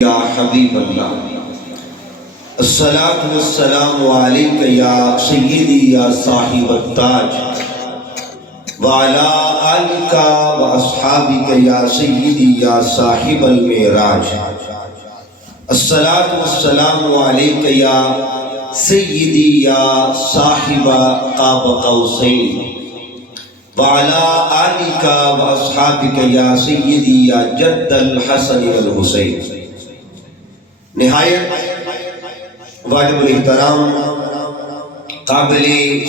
یا حبیب اللہ الصلاۃ والسلام علیک یا سیدی یا صاحب التاج وعلی آلک واصحابک یا سیدی یا صاحب المعراج الصلاۃ والسلام علیک یا سیدی یا صاحب قاب قوسین وعلی آلک واصحابک یا سیدی یا جد الحسن والحسین۔ نہایت واجب الاحترام قابل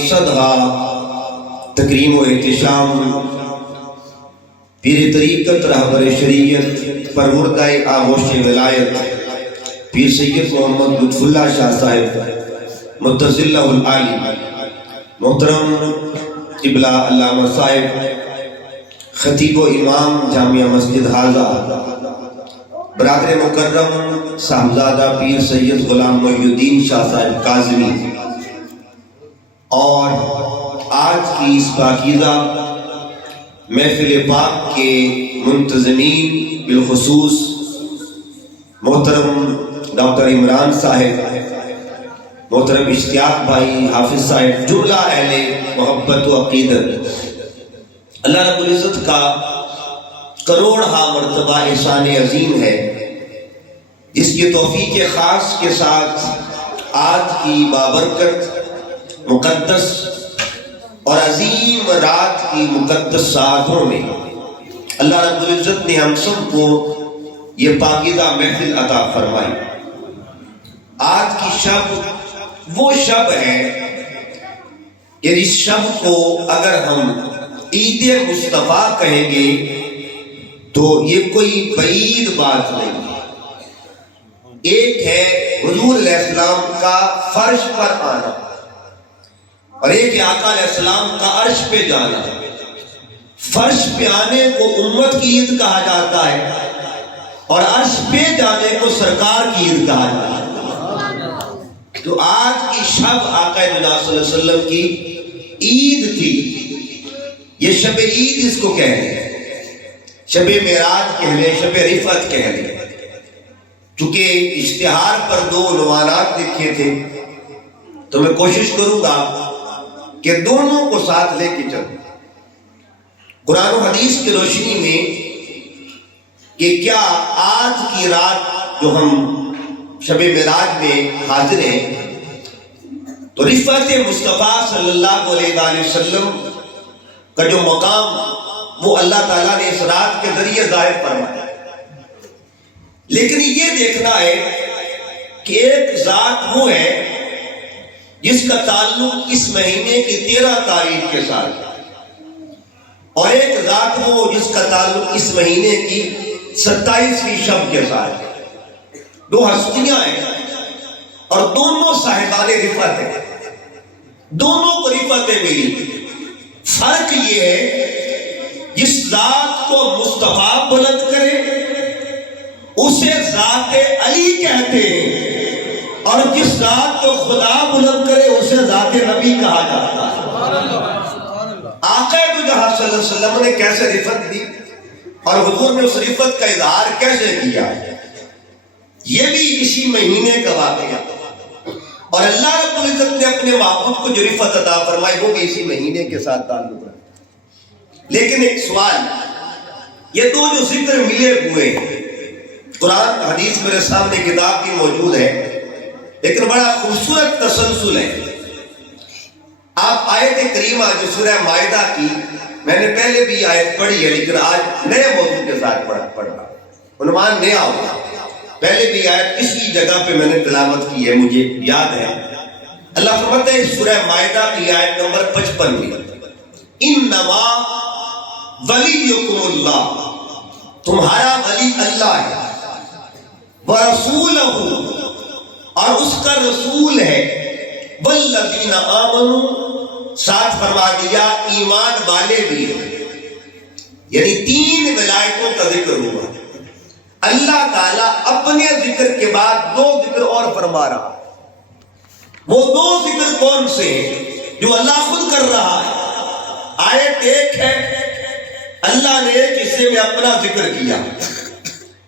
صدقہ تکریم و احتشام پیر طریقت رہبر شریعت پروردہ آغوش ولایت پیر سید محمد لطف اللہ شاہ صاحب متصلہ العالی محترم قبلہ علامہ صاحب خطیب و امام جامعہ مسجد حاضہ برادر مکرم صاحبزادہ پیر سید غلام محی الدین شاہ صاحب کاظمی اور آج کی اس پاکیزہ محفل پاک کے منتظمین بالخصوص محترم ڈاکٹر عمران صاحب، محترم اشتیاق بھائی، حافظ صاحب، جملہ اہل محبت و عقیدت، اللہ رب العزت کا کروڑہا مرتبہ احسان عظیم ہے جس کی توفیق خاص کے ساتھ آج کی بابرکت مقدس اور عظیم رات کی مقدس ساعتوں میں اللہ رب العزت نے ہم سب کو یہ پاکیزہ محفل عطا فرمائی۔ آج کی شب وہ شب ہے کہ اس شب کو اگر ہم عید مصطفیٰ کہیں گے تو یہ کوئی بعید بات نہیں۔ ایک ہے حضور علیہ السلام کا فرش پر آنا اور ایک ہے آقا علیہ السلام کا عرش پہ جانا۔ فرش پہ آنے کو امت کی عید کہا جاتا ہے اور عرش پہ جانے کو سرکار کی عید کہا جاتا ہے۔ تو آج کی شب آقا مدینہ صلی اللہ علیہ وسلم کی عید تھی، یہ شب عید اس کو کہہ رہے ہیں، شب معراج کہہ لیں، شب رفعت کہہ لیں، چونکہ اشتہار پر دو عنوانات لکھے تھے تو میں کوشش کروں گا کہ دونوں کو ساتھ لے کے چلوں قرآن و حدیث کی روشنی میں کہ کیا آج کی رات جو ہم شب معراج میں حاضر ہیں تو رفعت مصطفیٰ صلی اللہ علیہ وسلم کا جو مقام وہ اللہ تعالیٰ نے اس رات کے ذریعے ظاہر فرمایا، لیکن یہ دیکھنا ہے کہ ایک ذات وہ ہے جس کا تعلق اس مہینے کی 13 تاریخ کے ساتھ اور ایک ذات وہ جس کا تعلق اس مہینے کی 27ویں شب کے ساتھ۔ دو ہستیاں ہیں اور دونوں صاحبان رفعت ہیں، دونوں کو رفعتیں ملی۔ فرق یہ ہے جس ذات کو مصطفیٰ بلند کرے اسے ذات علی کہتے ہیں اور جس ذات کو خدا بلند کرے اسے ذات نبی کہا جاتا ہے۔ آقا مدینہ صلی اللہ علیہ وسلم نے کیسے رفعت دی اور حضور نے اس رفعت کا اظہار کیسے کیا، یہ بھی اسی مہینے کا واقعہ اور اللہ رب العزت نے اپنے محبوب کو جو رفعت عطا فرمائی وہ بھی اسی مہینے کے ساتھ تعلق رکھتا۔ لیکن ایک سوال، یہ دو جو ذکر ملے ہوئے قرآن حدیث میرے سامنے کتاب بھی موجود ہے لیکن بڑا خوبصورت تسلسل ہے۔ آپ آیت کریمہ جو سورہ مائدہ کی میں نے پہلے بھی آیت پڑھی ہے لیکن آج نئے موضوع کے ساتھ پڑھ رہا، عنوان نیا ہوگا، پہلے بھی آیت کسی جگہ پہ میں نے تلاوت کی ہے مجھے یاد ہے۔ اللہ فرماتا ہے سورہ مائدہ کی آیت نمبر 55 میں انما ولیکم اللہ، تمہارا ولی اللہ ہے، ورسولہ اور اس کا رسول ہے، والذین آمنوا ساتھ فرما دیا ایمان والے بھی ہیں، یعنی 3 ولایتوں کا ذکر ہوا۔ اللہ تعالیٰ اپنے ذکر کے بعد 2 ذکر اور فرما رہا، وہ 2 ذکر کون سے ہیں جو اللہ خود کر رہا ہے۔ آیت ایک ہے اللہ نے ایک حصے میں اپنا ذکر کیا،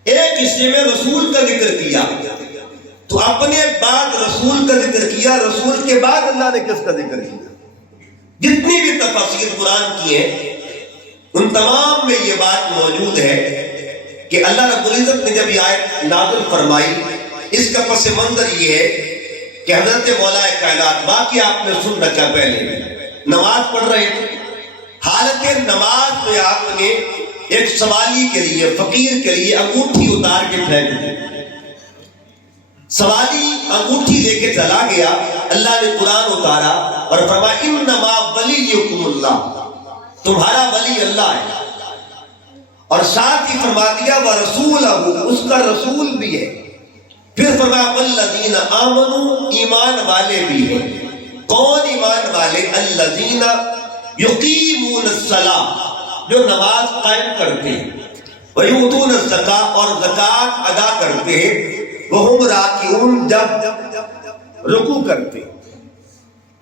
ایک حصے میں رسول کا ذکر کیا، تو اپنے بعد رسول کا ذکر کیا، رسول کے بعد اللہ نے کس کا ذکر کیا؟ جتنی بھی تفاسیر قرآن کی ہیں ان تمام میں یہ بات موجود ہے کہ اللہ رب العزت نے جب یہ آیت نازل فرمائی، اس کا پس منظر یہ ہے کہ حضرت مولا کائنات، باقی آپ نے سن رکھا پہلے، نماز پڑھ رہے تھے، حالت نماز میں آپ نے ایک سوالی کے لیے، فقیر کے لیے انگوٹھی اتار کے پھینک دی۔ سوالی انگوٹھی لے کے چلا گیا، اللہ نے قرآن اتارا اور فرمایا انما ولیکم اللہ، تمہارا ولی اللہ ہے، اور ساتھ ہی فرما دیا ورسولہ، اس کا رسول بھی ہے۔ پھر فرمایا والذین آمنوا، ایمان والے بھی ہیں۔ کون ایمان والے؟ الذین یقیمون الصلاۃ، جو نماز قائم کرتے ہیں، ویؤتون الزکاۃ، اور زکوٰۃ ادا کرتے ہیں، وہم راکعون، جب رکوع کرتے ہیں۔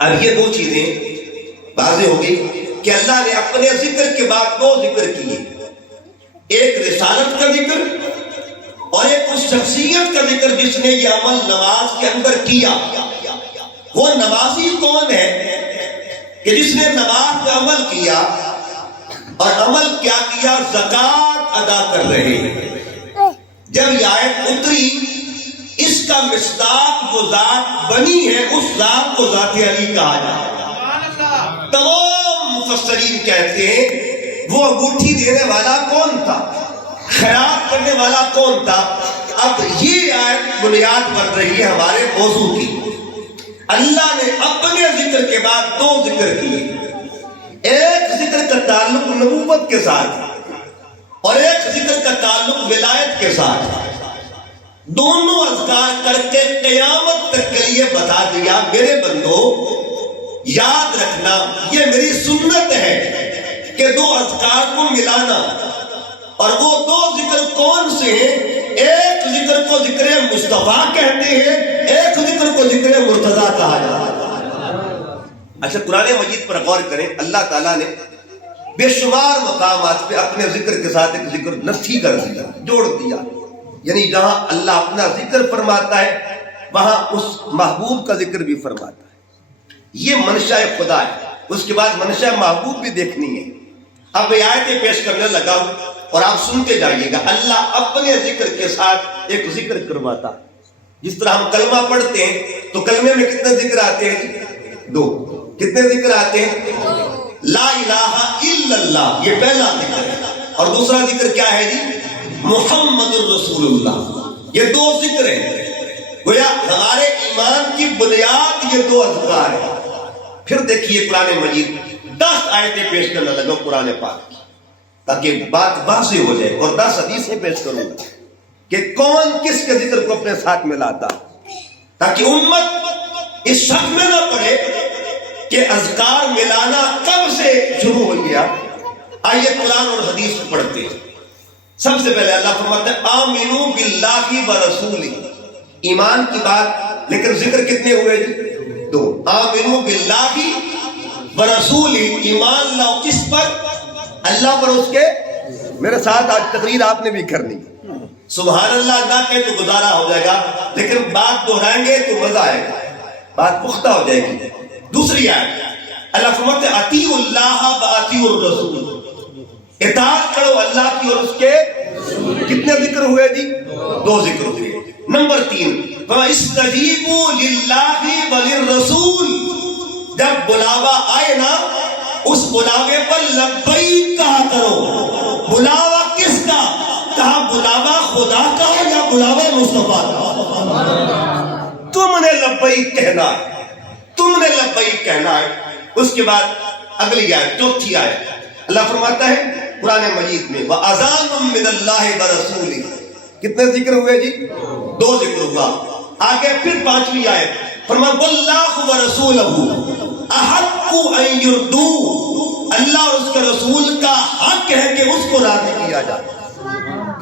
اب یہ دو چیزیں واضح ہو گئی کہ اللہ نے اپنے ذکر کے بعد دو ذکر کیے، ایک رسالت کا ذکر اور ایک اس شخصیت کا ذکر جس نے یہ عمل نماز کے اندر کیا۔ وہ نمازی کون ہے کہ جس نے نماز کا عمل کیا، اور عمل کیا کیا؟ زکوٰۃ ادا کر رہے ہیں۔ جب یہ آیت اتری، اس کا مصداق جو ذات بنی ہے، اس ذات کو ذات علی کہا جاتا ہے۔ تمام مفسرین کہتے ہیں وہ انگوٹھی دینے والا کون تھا، خراب کرنے والا کون تھا۔ اب یہ آیت بنیاد بن رہی ہے ہمارے موضوع کی۔ اللہ نے اپنے ذکر کے بعد دو ذکر کیے، ایک ذکر کا تعلق نبوت کے ساتھ اور ایک ذکر کا تعلق ولایت کے ساتھ۔ دونوں اذکار کر کے قیامت تک کے لیے بتا دیا میرے بندو یاد رکھنا، یہ میری سنت ہے کہ دو اذکار کو ملانا۔ اور وہ دو ذکر کون سے ہیں؟ ایک ذکر کو ذکر مصطفیٰ کہتے ہیں، ایک ذکر کو ذکر مرتضیٰ کہا جاتا ہے۔ اچھا، قرآن مجید پر غور کریں، اللہ تعالیٰ نے بے شمار مقامات پہ اپنے ذکر کے ساتھ ایک ذکر نفی کر دیا، جوڑ دیا۔ یعنی جہاں اللہ اپنا ذکر فرماتا ہے، وہاں اس محبوب کا ذکر بھی فرماتا ہے۔ یہ منشاء خدا ہے۔ اس کے بعد منشاء محبوب بھی دیکھنی ہے۔ اب میں آیتیں پیش کرنے لگا ہوں اور آپ سنتے جائیے گا۔ اللہ اپنے ذکر کے ساتھ ایک ذکر کرواتا ہے۔ جس طرح ہم کلمہ پڑھتے ہیں تو کلمے میں کتنے ذکر آتے ہیں؟ دو۔ کتنے ذکر آتے ہیں؟ لا الہ الا اللہ، یہ پہلا ذکر ہے، اور دوسرا ذکر کیا ہے جی؟ محمد الرسول اللہ۔ یہ دو ذکر ہیں، گویا ہمارے ایمان کی بنیاد یہ دو اذکار ہیں۔ پھر دیکھیے قرآن مجید 10 آیتیں پیش کرنے لگا قرآن پاک کی، تاکہ بات واضح ہو جائے، اور 10 حدیثیں پیش کروں گا کہ کون کس کے ذکر کو اپنے ساتھ میں لاتا، تاکہ امت اس شک میں نہ پڑے کہ اذکار ملانا کب سے شروع ہو گیا۔ آئیے قرآن اور حدیث کو پڑھتے ہیں۔ سب سے پہلے اللہ فرماتا ہے آمنو باللہ ورسولہ، ایمان کی بات، لیکن ذکر کتنے ہوئے جی؟ دو۔ آمنو باللہ ورسولہ، ایمان لاؤ کس پر؟ اللہ پر، اس کے۔ میرے ساتھ آج تقریر آپ نے بھی کرنی، سبحان اللہ نہ کہے تو گزارا ہو جائے گا، لیکن بات دہرائیں گے تو مزہ آئے گا، بات پختہ ہو جائے گی۔ دوسری آیت اللہ فرماتے ہیں اطیعوا اللہ واطیعوا الرسول، اطاعت کرو اللہ کی اور اس کے۔ کتنے ذکر ہوئے جی؟ دو ذکر ہوئے۔ نمبر 3 فاستجیبوا للہ وللرسول، جب بلاوا آئے نا اس بلاوے پر لبیک کہا کرو۔ بلاوا کس کا؟ کہا بلاوا خدا کا یا بلاوا مصطفیٰ کا؟ تم نے لبیک کہنا ہے، تم نے لبیک کہنا ہے۔ اس کے بعد اگلی آیت، چوتھی آیت، اللہ فرماتا ہے قرآن مجید میں وَأَذَانٌ مِّنَ اللَّهِ وَرَسُولِهِ، کتنے ذکر ہوئے جی؟ دو ذکر ہوا۔ آگے پھر 5ویں آیت فرمایا وَاللَّهُ وَرَسُولُهُ أَحَقُّ أَن يُرْضُوهُ، اللہ اور اس کے رسول کا حق ہے کہ اس کو راضی کیا جائے۔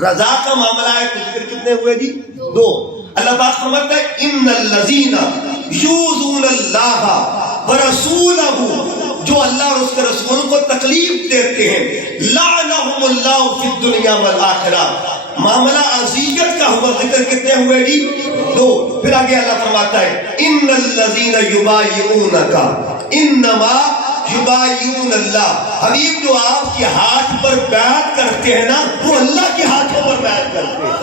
رضا کا معاملہ ہے، ذکر کتنے ہوئے جی؟ دو۔ اللہ پاک فرماتا ہے ان الذین یؤذون اللہ ورسولہ، جو اللہ اور اس کے رسول کو تکلیف دیتے ہیں، لعنہم اللہ فی الدنیا والآخرہ، معاملہ اذیت کا ہوا، ذکر کتنے ہوئے جی؟ 2. پھر آگے اللہ فرماتا ہے ان الذین یبایعونک انما یبایعون اللہ، حبیب جو آپ کے ہاتھ پر بیعت کرتے ہیں نا وہ اللہ کے ہاتھوں پر بیعت کرتے ہیں.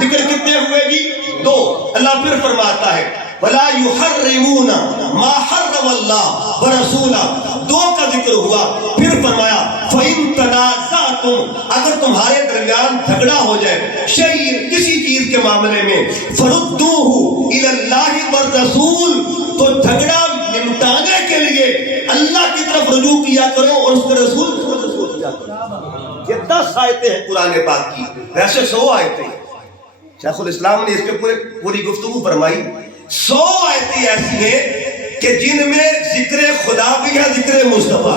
ذکر کتنے ہوئے جی؟ 2. اللہ پھر فرماتا ہے وَلَا يُحَرِّمُونَ مَا حَرَّمَ اللَّهُ وَرَسُولُهُ، 2 کا ذکر ہوا. پھر فرمایا فَإِن تَنَازَعْتُمْ، اگر تمہارے درمیان جھگڑا ہو جائے شیء کسی چیز کے معاملے میں، فَرُدُّوهُ إِلَى اللَّهِ وَالرَّسُولِ، تو جھگڑا نمٹانے کے لیے اللہ کی طرف رجوع کیا کرو اور اس کے رسول کی طرف رجوع کیا کرو. یہ 10 آیتیں ہیں قرآن پاک کی، ویسے 100 آیتیں. شیخ الاسلام نے اس پہ پوری گفتگو فرمائی. 100 آیتیں ایسی ہیں کہ جن میں ذکر خدا بھی ہے، ذکر مصطفیٰ.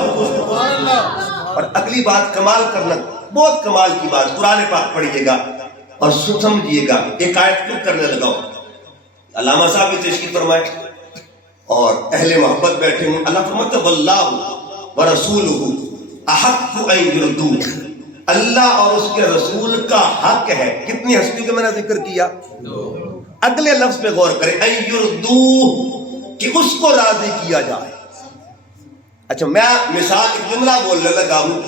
اور اگلی بات کمال کرنا، بہت کمال کی بات، قرآن پاک پڑھیے گا اور سمجھیے گا. ایک آیت کیوں کرنے لگا ہوں، علامہ صاحب بھی تشریف فرمائے اور اہل محبت بیٹھے ہوں. اللہ فرماتا ہے واللہ ورسولہ احق ان یردوہ، اللہ اور اس کے رسول کا حق ہے. کتنی ہستی کا میں نے ذکر کیا؟ اگلے لفظ پہ غور کریں، ان یردوہ، کہ اس کو راضی کیا جائے. اچھا میں مثال ایک جملہ بولنے لگا ہوں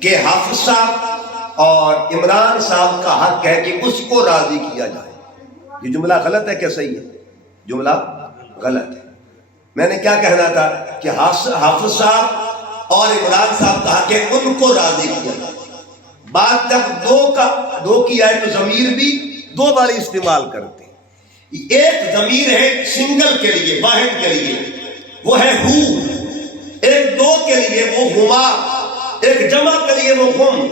کہ حافظ صاحب اور عمران صاحب کا حق ہے کہ اس کو راضی کیا جائے. یہ جملہ غلط ہے کہ صحیح ہے؟ جملہ غلط ہے. میں نے کیا کہنا تھا کہ حافظ صاحب اور عمران صاحب کا حق ہے ان کو راضی کیا جائے. بات جب 2 کی آئے تو ضمیر بھی 2 والی استعمال کرتے ہیں. ایک ضمیر ہے سنگل کے لیے، واحد کے لیے، وہ ہے ہو. ایک 2 کے لیے وہ ہما، ایک جمع کے لیے وہ ہم.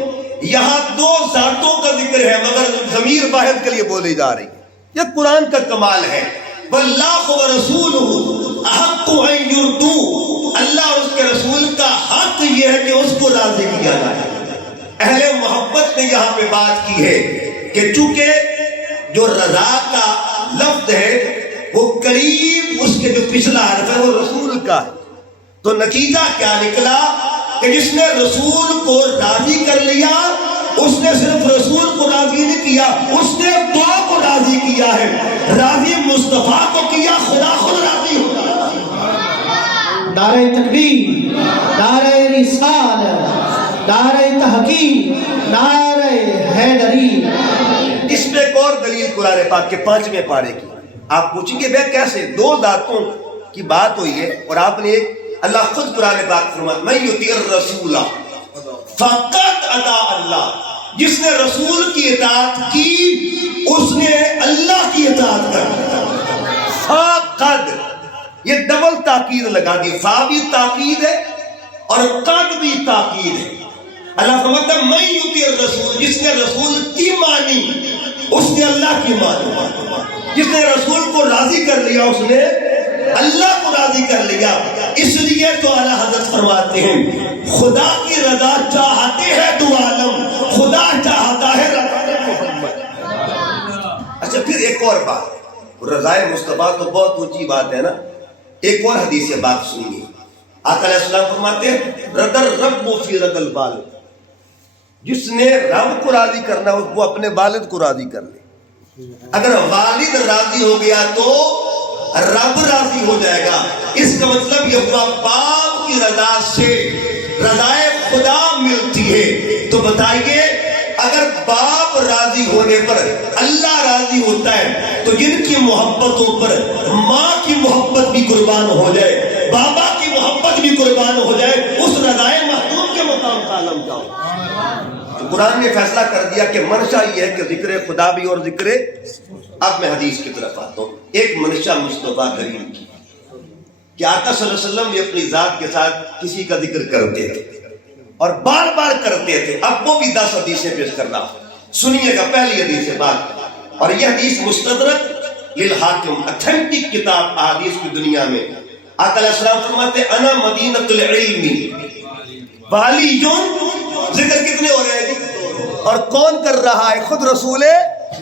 یہاں 2 ذاتوں کا ذکر ہے مگر ضمیر واحد کے لیے بولی جا رہی ہے. یہ قرآن کا کمال ہے. واللہ ورسولہ احق ان یردوہ، اللہ اور اس کے رسول کا حق یہ ہے کہ اس کو راضی کیا جائے. اہل محبت نے یہاں پہ بات کی ہے کہ چونکہ جو رضا کا لفظ ہے وہ قریب اس کے جو پچھلا حرف ہے وہ رسول کا ہے، تو نتیجہ کیا نکلا کہ جس نے رسول کو راضی کر لیا اس نے صرف رسول کو راضی نہیں کیا، اس نے 2 کو راضی کیا ہے. راضی مصطفیٰ کو کیا، خدا خود راضی ہوگا. نعرہ تکبیر، نعرہ رسالت، نعرہ تحقیق، نعرہ حیدری. اس پہ ایک اور دلیل قرآن پاک کے 5ویں پارے کی. آپ پوچھیں گے بھئی کیسے 2 ذاتوں کی بات ہوئی ہے اور آپ نے ایک، اللہ خود قرآن پاک فرماتا من یطیع الرسول فقط اطاع اللہ، جس نے رسول کی اطاعت کی اس نے اللہ کی اطاعت کر. فقط، یہ ڈبل تاکید لگا دی، فا بھی تاکید ہے اور قد بھی تاکید ہے. اللہ فرماتا ہے من یطیع الرسول، جس نے رسول کی مانی اس نے اللہ کی مانی. جس نے رسول کو راضی کر لیا اس نے اللہ کو راضی کر لیا. اس لیے تو اعلیٰ حضرت فرماتے ہیں خدا کی رضا چاہتے ہیں دو عالم، خدا چاہتا ہے رضا محمد. اچھا پھر ایک اور بات، رضائے مصطفیٰ تو بہت اونچی بات ہے نا. ایک اور حدیث بات سنیے، آقا علیہ السلام فرماتے ہیں رد الرب فی رد الوالد، جس نے رب کو راضی کرنا ہو وہ اپنے والد کو راضی کر لے. اگر والد راضی ہو گیا تو رب راضی ہو جائے گا. اس کا مطلب یہ ہوا باپ کی رضا سے رضائے خدا ملتی ہے. تو بتائیے اگر باپ راضی ہونے پر اللہ راضی ہوتا ہے تو جن کی محبتوں پر ماں کی محبت بھی قربان ہو جائے، بابا کی محبت بھی قربان ہو جائے، اس رضائے محبوب کے مقام کا عالم جاؤ. تو قرآن نے فیصلہ کر دیا کہ منشا یہ ہے کہ ذکر خدا بھی اور ذکر. اب میں حدیث کی طرف آتا ہوں. ایک منشا مصطفیٰ کریم کی کہ آقا صلی اللہ علیہ وسلم بھی اپنی ذات کے ساتھ کسی کا ذکر کرتے تھے اور بار بار کرتے تھے. اب وہ بھی 10 حدیثیں پیش کر رہا ہوں، سنیے گا. پہلی حدیث بات، اور یہ حدیث مستدرک للحاکم، اتھینٹک کتاب احادیث کی دنیا میں. آقا علیہ السلام فرماتے انا مدینۃ العلم والیون. ذکر کتنے ہو رہے ہیں جی؟ اور کون کر رہا ہے؟ خود رسول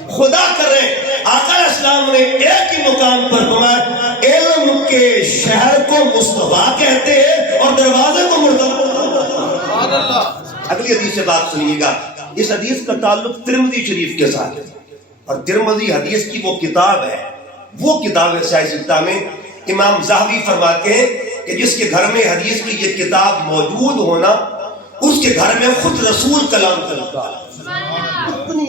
خدا کر رہے ہیں. آقا علیہ السلام نے ایک ہی مقام پر فرمایا علم کے شہر کو مصطفیٰ کہتے ہیں اور دروازے کو مرتضی. اگلی حدیث سے بات سنیے گا. اس حدیث کا تعلق ترمذی شریف کے ساتھ ہے، اور ترمذی حدیث کی وہ کتاب ہے، وہ کتاب ہے سیاہ ستہ میں امام ذہبی فرماتے ہیں کہ جس کے گھر میں حدیث کی یہ کتاب موجود ہونا، اس کے گھر میں خود رسول کلام چلتا ہے۔ اتنی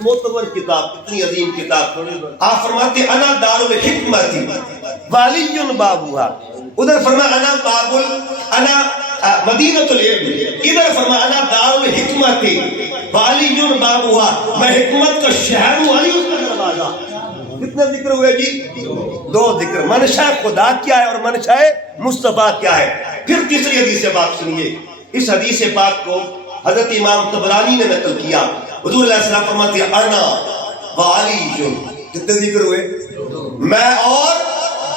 معتبر کتاب، اتنی عظیم کتاب۔ آپ فرماتے ہیں انا دار الحکمت والی بابوہا، ادھر فرمایا انا باب انا مدینۃ العلم، ادھر فرمایا انا دار الحکمت والی بابوہا، میں حکمت کا شہر ہوں، علی اس کا دروازہ۔ کتنے ذکر ہوئے جی؟ دو ذکر، منشاء خدا کیا ہے اور منشاء مصطفیٰ کیا ہے۔ پھر تیسری حدیث پاک سنیے، اس حدیث پاک کو حضرت امام طبرانی نے نقل کیا۔ حضور علیہ السلام فرماتے ہیں انا وعلی، کتنے ذکر ہوئے؟ میں اور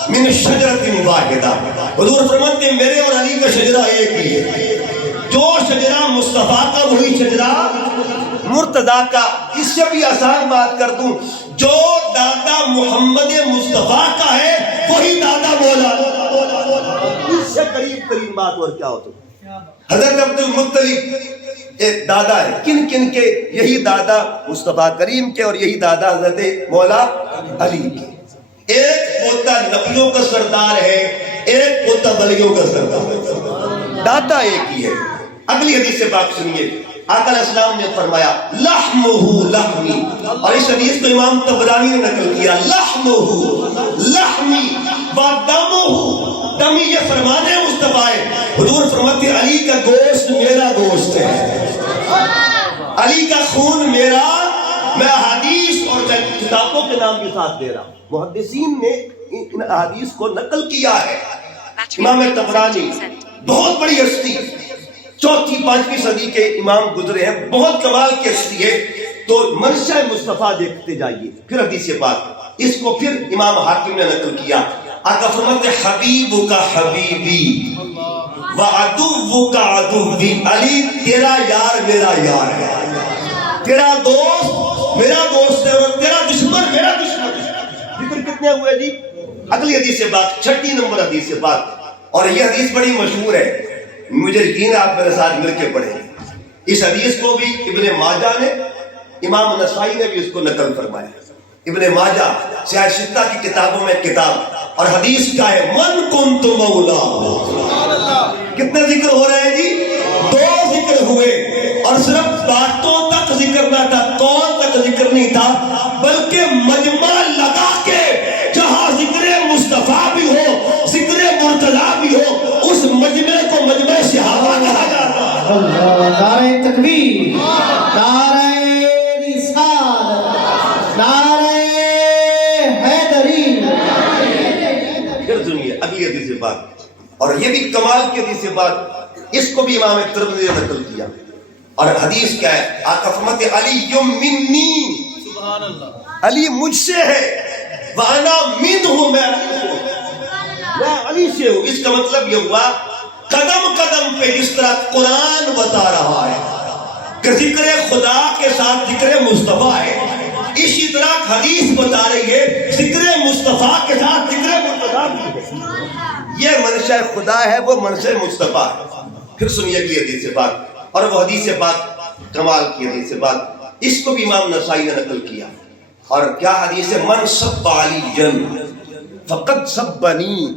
من شجرۃ واحدہ، حضور فرماتے ہیں میرے اور علی کا شجرہ ایک ہی ہے، جو شجرہ مصطفیٰ کا وہی شجرہ مرتضیٰ کا۔ اس سے بھی آسان بات کر دوں، جو دادا محمد مصطفیٰ کا ہے وہی دادا مولانا۔ اس سے قریب ترین بات اور کیا ہو؟ تو حضرت عبد المطلب ایک دادا ہے، کن کن کے؟ یہی دادا مصطفیٰ کریم کے اور یہی دادا حضرت مولا علی کے۔ ایک پوتا نبیوں کا سردار ہے، ایک پوتا ولیوں کا سردار ہے، دادا ایک ہی ہے۔ اگلی حدیث سے بات سنیے، آقا علیہ السلام نے فرمایا لحمہ لحمی، اور اس حدیث کو امام طبرانی نے نقل کیا، لحمہ لحمی ودمہ دمی، یہ فرمانے مصطفیٰ ہے۔ حضور فرماتے ہیں علی کا گوشت میرا گوشت ہے، علی کا خون میرا۔ میں حدیث اور میں کتابوں کے نام کے ساتھ دے رہا ہوں، محدثین نے ان حدیث کو نقل کیا ہے۔ امام طبرانی بہت بڑی ہستی، چوتھی پانچویں صدی کے امام گزرے ہیں، بہت کمال کی ہستی ہے۔ تو منشاء مصطفیٰ دیکھتے جائیے۔ پھر حدیث بات، اس کو پھر امام حاکم نے نقل کیا۔ آقا فرماتے ہیں حبیبک حبیبی وعدوک عدوی، علی تیرا یار میرا یار ہے، تیرا دوست میرا دوست ہے، اور تیرا دشمن میرا دشمن ہے۔ ذکر کتنے ہوئے جی؟ اگلی حدیث سے بات، چھٹی نمبر حدیث سے بات، اور یہ حدیث بڑی مشہور ہے، مجھے یقین ہے آپ میرے ساتھ مل کے پڑھیں۔ اس حدیث کو بھی ابن ماجہ نے، امام نسائی نے بھی اس کو نقل فرمایا۔ ابن ماجہ سیاہ ستہ کی کتابوں میں کتاب، اور حدیث کا ہے من کنت مولا۔ کتنے ذکر ہو رہے ہیں جی؟ دو ذکر ہوئے، اور صرف باتوں تک ذکر نہ تھا، کون تک ذکر نہیں تھا، بلکہ مجمع لگا کے جہاں ذکر مصطفیٰ بھی ہو، ذکر مرتضیٰ بھی ہو، اس مجمع کو مجمع صحابہ کہا جاتا ہے۔ نعرہ تکبیر، نعرہ رسالت، نعرہ حیدری۔ پھر سنیے اگلی حدیث سے بات، اور یہ بھی کمال کی حدیث سے بات، اس کو بھی امام ترمذی نے نقل کیا۔ اور حدیث کیا ہے؟ آقا فرماتے ہیں علی منی، علی مجھ سے ہے، وانا منہ، میں علی سے ہوں۔ اس کا مطلب یہ ہوا قدم قدم پہ جس طرح قرآن بتا رہا ہے کہ ذکر خدا کے ساتھ ذکر مصطفیٰ ہے، اسی طرح حدیث بتا رہی ہے ذکر مصطفیٰ کے ساتھ ذکر مرتضیٰ بھی ہے۔ یہ منشاء خدا ہے، وہ منشاء مصطفیٰ ہے۔ پھر سنیے اگلی حدیث سے بات، اور وہ حدیث سے بات کمال کی حدیث سے بات، اس کو بھی امام نسائی نے نقل کیا۔ اور کیا حدیث ہے؟ من سب علی فقد سبنی،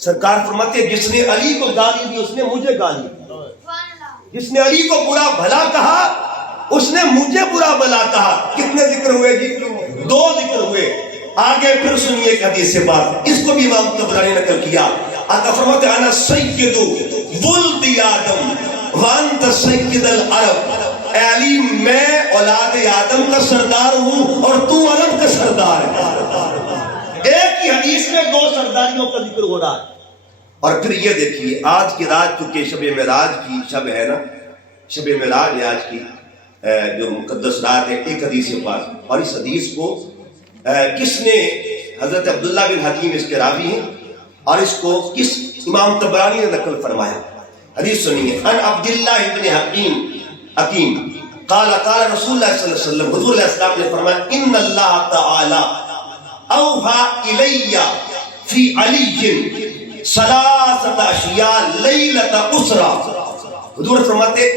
سرکار فرماتے ہیں جس نے علی کو گالی دی اس نے مجھے گالی دی، جس نے علی کو برا بھلا کہا اس نے مجھے برا بھلا کہا۔ کتنے ذکر ہوئے جی؟ دو ذکر ہوئے۔ آگے پھر سنیے ایک حدیث سے بات، اس کو بھی امام طبرانی نے نقل کیا۔ آقا فرماتے ہیں انا سید ولد آدم وانت سید العرب، اے علی میں اولاد آدم کا سردار ہوں اور تو عرب کا سردار ہے۔ ایک ہی حدیث میں دو سرداریوں کا ذکر ہو رہا ہے۔ اور پھر یہ دیکھیے آج کی رات چونکہ شب معراج کی شب ہے نا، شب معراج ہے آج کی جو مقدس رات ہے، ایک حدیث کے پاس، اور اس حدیث کو کس نے، حضرت عبداللہ بن حکیم اس کے راوی ہیں، اور اس کو کس امام طبرانی نے نقل فرمایا۔ حدیث سنیے، ان عبداللہ بن حکیم قال قال رسول اللہ صلی اللہ علیہ وسلم، حضور علیہ السلام نے فرمایا ان اللہ تعالی اوحى الی فی علی ثلاثۃ اشیاء لیلۃ اسرا۔ حضور فرماتے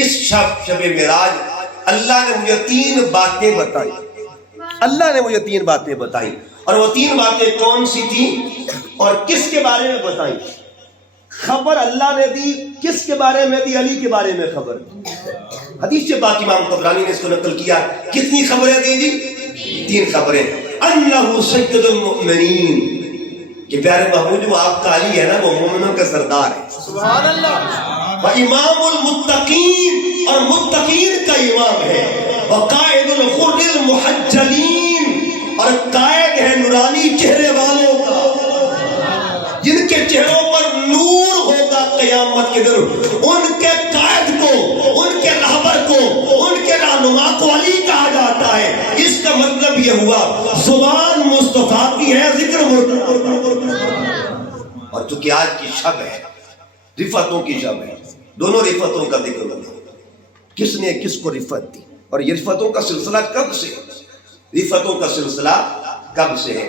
اس شب معراج اللہ نے مجھے 3 باتیں بتائی. اللہ نے مجھے 3 باتیں بتائی. اور وہ 3 باتیں کون سی تھیں اور کس کے بارے میں بتائیں؟ خبر اللہ نے دی. کس کے بارے میں دی؟ علی کے بارے میں خبر دی. حدیث سے بات امام طبرانی نے اس کو نقل کیا. کتنی خبریں دی جی؟ 3 خبریں. انہ سید المؤمنین، کہ پیارے محبوب جو آپ کا علی ہے نا وہ مومنوں کا سردار ہے. سبحان اللہ. وامام المتقین، اور متقین کا امام ہے. وقائد الغر المحجلین، اور قائد ہے نورانی چہرے والوں کا، جن کے چہروں پر نور ہوگا قیامت کے دن. ان کے قائد کو، ان کے رہبر کو، ان کے رہنما کو علی کہا جاتا ہے. اس کا مطلب یہ ہوا زبان مصطفیٰ کی ہے، ذکر اور چونکہ آج کی شب ہے، رفتوں کی شب ہے، دونوں رفتوں کا ذکر ہوگا. کس نے کس کو رفت دی اور یہ رفتوں کا سلسلہ کب سے ہے؟ رفتوں کا سلسلہ کب سے ہے؟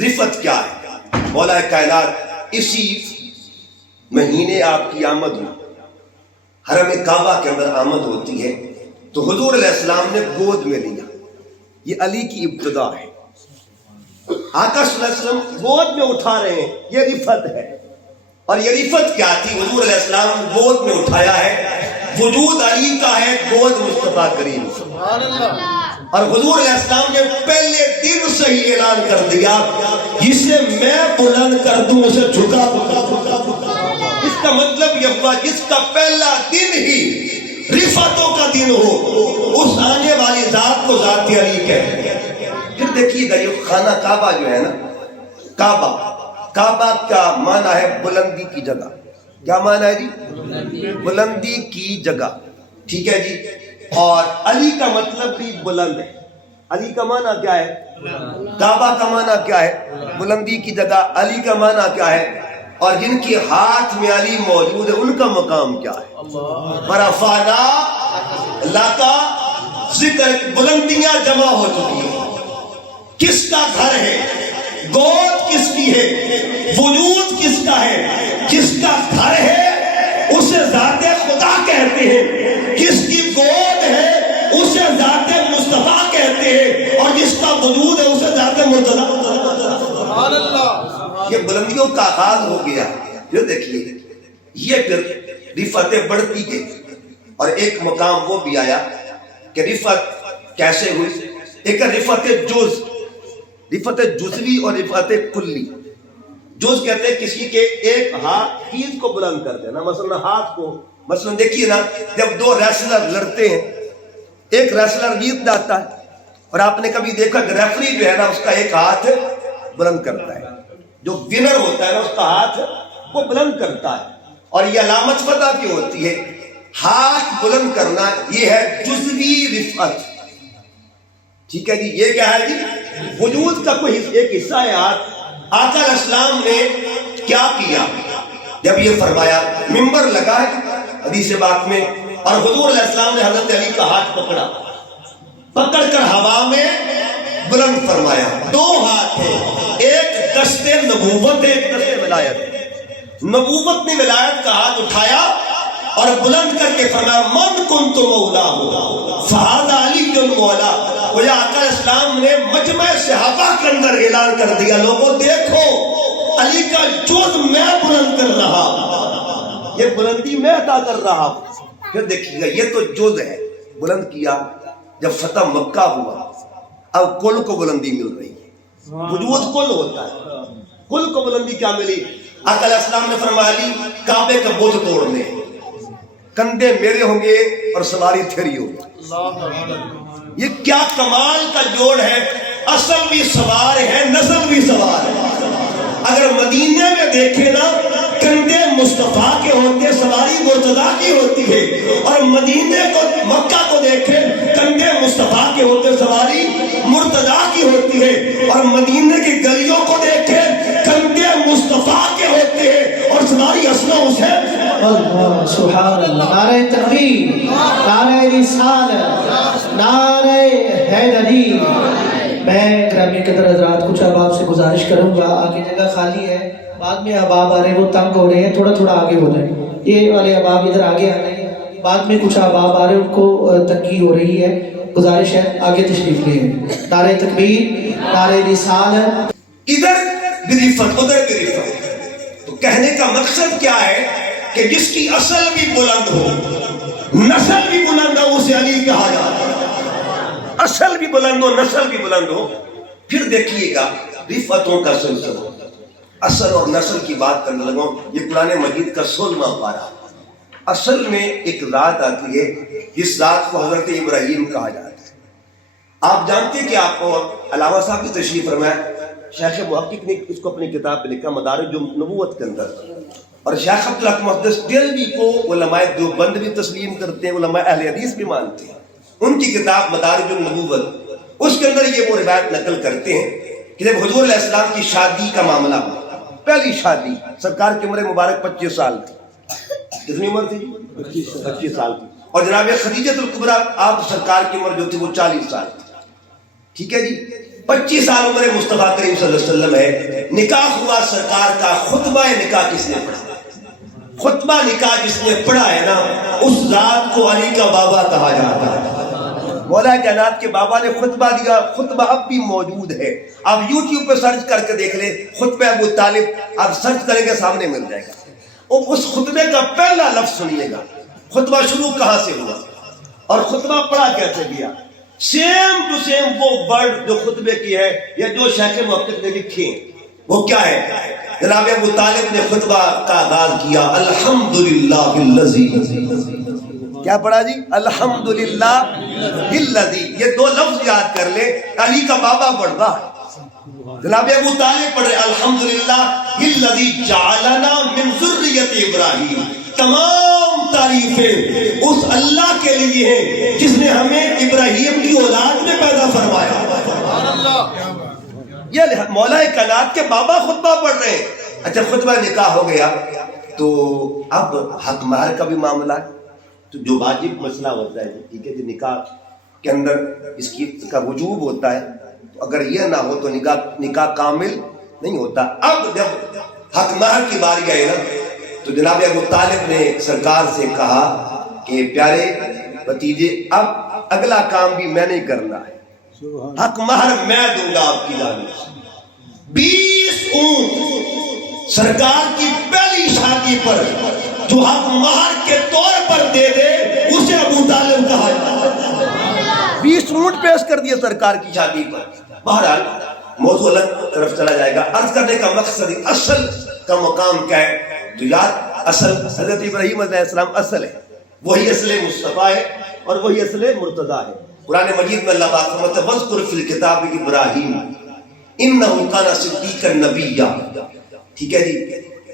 رفت کیا ہے؟ مولا کائنات اسی مہینے آپ کی آمد ہوئی، حرم کعبہ کے اندر آمد ہوتی ہے تو حضور علیہ السلام نے گود میں لیا. یہ علی کی ابتدا ہے. آقا صلی اللہ علیہ وسلم گود میں اٹھا رہے ہیں، یہ رفت ہے. اور یہ رفت کیا تھی؟ حضور علیہ السلام گود میں اٹھایا ہے. وجود علی کا ہے، گود مصطفیٰ کریم. سبحان اللہ. اور حضور علیہ السلام نے پہلے دن سے ہی اعلان کر دیا جسے میں بلند کر دوں اسے جھکا. اس کا مطلب یہ ہوا جس کا پہلا دن ہی رفتوں کا دن ہو، اس آنے والی ذات کو ذات علی کہتے ہیں. پھر دیکھیے گا یہ خانہ کعبہ جو ہے نا، کعبہ کا معنی ہے بلندی کی جگہ. کیا معنی ہے جی؟ بلندی کی جگہ. ٹھیک ہے جی. اور علی کا مطلب بھی بلند ہے. علی کا معنی کیا ہے؟ کعبہ کا معنی کیا ہے؟ بلندی کی جگہ. علی کا معنی کیا ہے؟ اور جن کے ہاتھ میں علی موجود ہے ان کا مقام کیا ہے؟ برفانا لاکا ذکر. بلندیاں جمع ہو چکی ہیں. کس کا گھر ہے؟ گود کس کی ہے؟ وجود کس کا ہے؟ جس کا گھر ہے اسے ذات خدا کہتے ہیں. جس کی گود ہے اسے ذات مصطفیٰ کہتے ہیں. اور جس کا وجود ہے اسے ذات مرتضیٰ. سبحان اللہ. یہ بلندیوں کا آغاز ہو گیا. یہ دیکھیے یہ پھر رفتیں بڑھتی گئی اور ایک مقام وہ بھی آیا کہ رفت کیسے ہوئی. ایک رفت جز، رفت جزوی اور رفت کلی. جز کہتے ہیں کسی کے ایک ہاتھ چیز کو بلند کر دینا، مثلا ہاتھ کو. مثلا دیکھیے نا جب 2 ریسلر لڑتے ہیں، ایک ریسلر جیت جاتا ہے اور آپ نے کبھی دیکھا کہ ریفری جو ہے نا اس کا ایک ہاتھ بلند کرتا ہے. جو ونر ہوتا ہے نا اس کا ہاتھ وہ بلند کرتا ہے. اور یہ علامت فتح کی ہوتی ہے. ہاتھ بلند کرنا یہ ہے جزوی رفعت. ٹھیک ہے جی. یہ کیا ہے جی؟ وجود کا کوئی ایک حصہ ہے ہاتھ. آقا علیہ السلام نے کیا کیا جب یہ فرمایا؟ منبر لگا ہے حدیث بات میں، اور حضور علیہ السلام نے حضرت علی کا ہاتھ پکڑا، پکڑ کر ہوا میں بلند فرمایا. 2 ہاتھ ہیں، ایک دست نبوت ہے، ایک دست ولایت. نبوت نے ولایت کا ہاتھ اٹھایا اور بلند کر کے فرمایا من کنت مولا فہذا علی مولا. وہ آقا علیہ السلام نے مجمع صحابہ کے اندر اعلان کر دیا لوگوں دیکھو علی کا جز میں بلند کر رہا ہوں، یہ بلندی میں عطا کر رہا ہوں. پھر دیکھیے گا یہ تو جز ہے بلند کیا. جب فتح مکہ ہوا اب کل کو بلندی مل رہی ہے. وجود کل ہوتا ہے، کل کو بلندی کیا ملی؟ آقا علیہ السلام نے فرمایا علی کعبے کا بوجھ توڑنے، کندھے میرے ہوں گے اور سواری تیری ہوگی. یہ کیا کمال کا جوڑ ہے. اصل بھی سوار ہے، نسل بھی سوار ہے. اگر مدینے میں دیکھیں نا کندھے مصطفیٰ کے ہوتے، سواری مرتضیٰ کی ہوتی ہے. اور مدینے کو مکہ کو دیکھیں کندھے مصطفیٰ کے ہوتے، سواری مرتضیٰ کی ہوتی ہے. اور مدینے کی گلیوں کو دیکھیں کندھے مصطفیٰ کے ہوتے ہیں اور سواری اسماء حسین. اللہ سبحان اللہ. نعرہ تکبیر، نعرہ رسالت، نعرہ حیدری. میں گرامی قدر حضرات کچھ احباب سے گزارش کروں گا، آگے جگہ خالی ہے، بعد میں احباب آ رہے ہیں وہ تنگ ہو رہے ہیں، تھوڑا تھوڑا آگے ہو جائیں. یہ والے احباب ادھر آگے آ رہے ہیں. بعد میں کچھ احباب آ رہے ہیں، ان کو تنگی ہو رہی ہے، گزارش ہے آگے تشریف لیں۔ نعرہ تکبیر، نعرہ رسالت۔ ادھر بھی رفت ادھر بھی رفت۔ تو کہنے کا مقصد کیا ہے کہ جس کی اصل بھی بلند ہو، نسل بھی بلند ہو، اسے علی کہا جاتا ہے۔ اصل بھی بلند ہو، نسل بھی بلند ہو۔ پھر دیکھیے گا رفتوں کا سلسلہ، اصل اور نسل کی بات کرنے لگا۔ یہ قرآن مجید کا 16واں پارہ۔ اصل میں ایک ذات آتی ہے جس ذات کو حضرت ابراہیم کہا جاتا ہے۔ آپ جانتے ہیں کہ آپ کو علامہ صاحب کی تشریف فرمایا، شیخ محقق نے اس کو اپنی کتاب میں لکھا مدارج النبوت کے اندر، اور شیخ عبدالحق محدث دہلوی کو علماء دیوبند بھی تسلیم کرتے ہیں، علماء اہل حدیث بھی مانتے ہیں۔ ان کی کتاب مدارج النبوت، اس کے اندر یہ وہ روایت نقل کرتے ہیں کہ جب حضور علیہ السلام کی شادی کا معاملہ ہوا، پہلی شادی، سرکار کی عمر مبارک 25 سال تھی۔ کتنی عمر تھی؟ 25 سال تھی۔ اور جناب خدیجۃ الکبریٰ آپ سرکار کی عمر جو تھی وہ 40 سال تھی۔ ٹھیک ہے جی، 25 سال عمر مصطفیٰ کریم صلی اللہ علیہ وسلم ہے۔ نکاح ہوا سرکار کا، خطبہ نکاح کس نے پڑھا؟ خطبہ نکاح جس نے پڑھا ہے نا، اس ذات کو علی کا بابا کہا جاتا ہے۔ مولا کائنات کے بابا نے خطبہ دیا، خطبہ اب بھی موجود ہے۔ آپ یوٹیوب پہ سرچ کر کے دیکھ لیں، خطبہ ابو طالب، آپ سرچ کریں گے سامنے مل جائے گا۔ اور اس خطبے کا پہلا لفظ سنیے گا، خطبہ شروع کہاں سے ہوا اور خطبہ پڑھا کیسے گیا۔ سیم ٹو سیم وہ ورڈ جو خطبے کی ہے یا جو شیخ محقق نے لکھے، وہ کیا ہے؟ جناب ابو طالب نے خطبہ کا آغاز کیا، الحمدللہ الذی، کیا پڑھا جی؟ الحمدللہ الذی۔ یہ دو لفظ یاد کر لیں، علی کا بابا پڑھ رہا ہے، جناب ابو طالب پڑھ رہے الحمدللہ الذی جعلنا من ذریۃ ابراہیم۔ تمام تعریفیں اس اللہ کے لیے ہیں جس نے ہمیں ابراہیم کی اولاد میں پیدا فرمایا۔ یہ مولا کائنات کے بابا خطبہ پڑھ رہے ہیں۔ اچھا، خطبہ نکاح ہو گیا تو اب حق مہر کا بھی معاملہ ہے، تو جو واجب مسئلہ ہوتا ہے، ٹھیک ہے جی، نکاح کے اندر اس کی کا وجوب ہوتا ہے، تو اگر یہ نہ ہو تو نکاح کامل نہیں ہوتا۔ اب جب حق مہر کی باری آئی نا، تو جناب ابو طالب نے سرکار سے کہا کہ پیارے بھتیجے، اب اگلا کام بھی میں نہیں کرنا ہے، حق مہر میں دوں گا آپ کی جانب سے۔ 20 اونٹ سرکار کی پہلی شادی پر جو حق مہر کے طور پر دے دے، اسے ابو طالب کہا جاتا ہے۔ 20 اونٹ پیش کر دیے سرکار کی شادی پر۔ بہرحال موضوع الگ طرف چلا جائے گا۔ عرض کرنے کا مقصد اصل کا مقام کیا ہے؟ تو یاد، اصل حضرت ابراہیم علیہ السلام اصل ہے، وہی اصل مصطفیٰ ہے اور وہی اصل مرتضیٰ ہے۔ قرآن مجید میں اللہ پاک فرماتا ہے وَاذْكُرْ فِي الْكِتَابِ ابراہیم اِنَّهُ كَانَ صِدِّيقًا نَبِيًّا۔ ٹھیک ہے جی،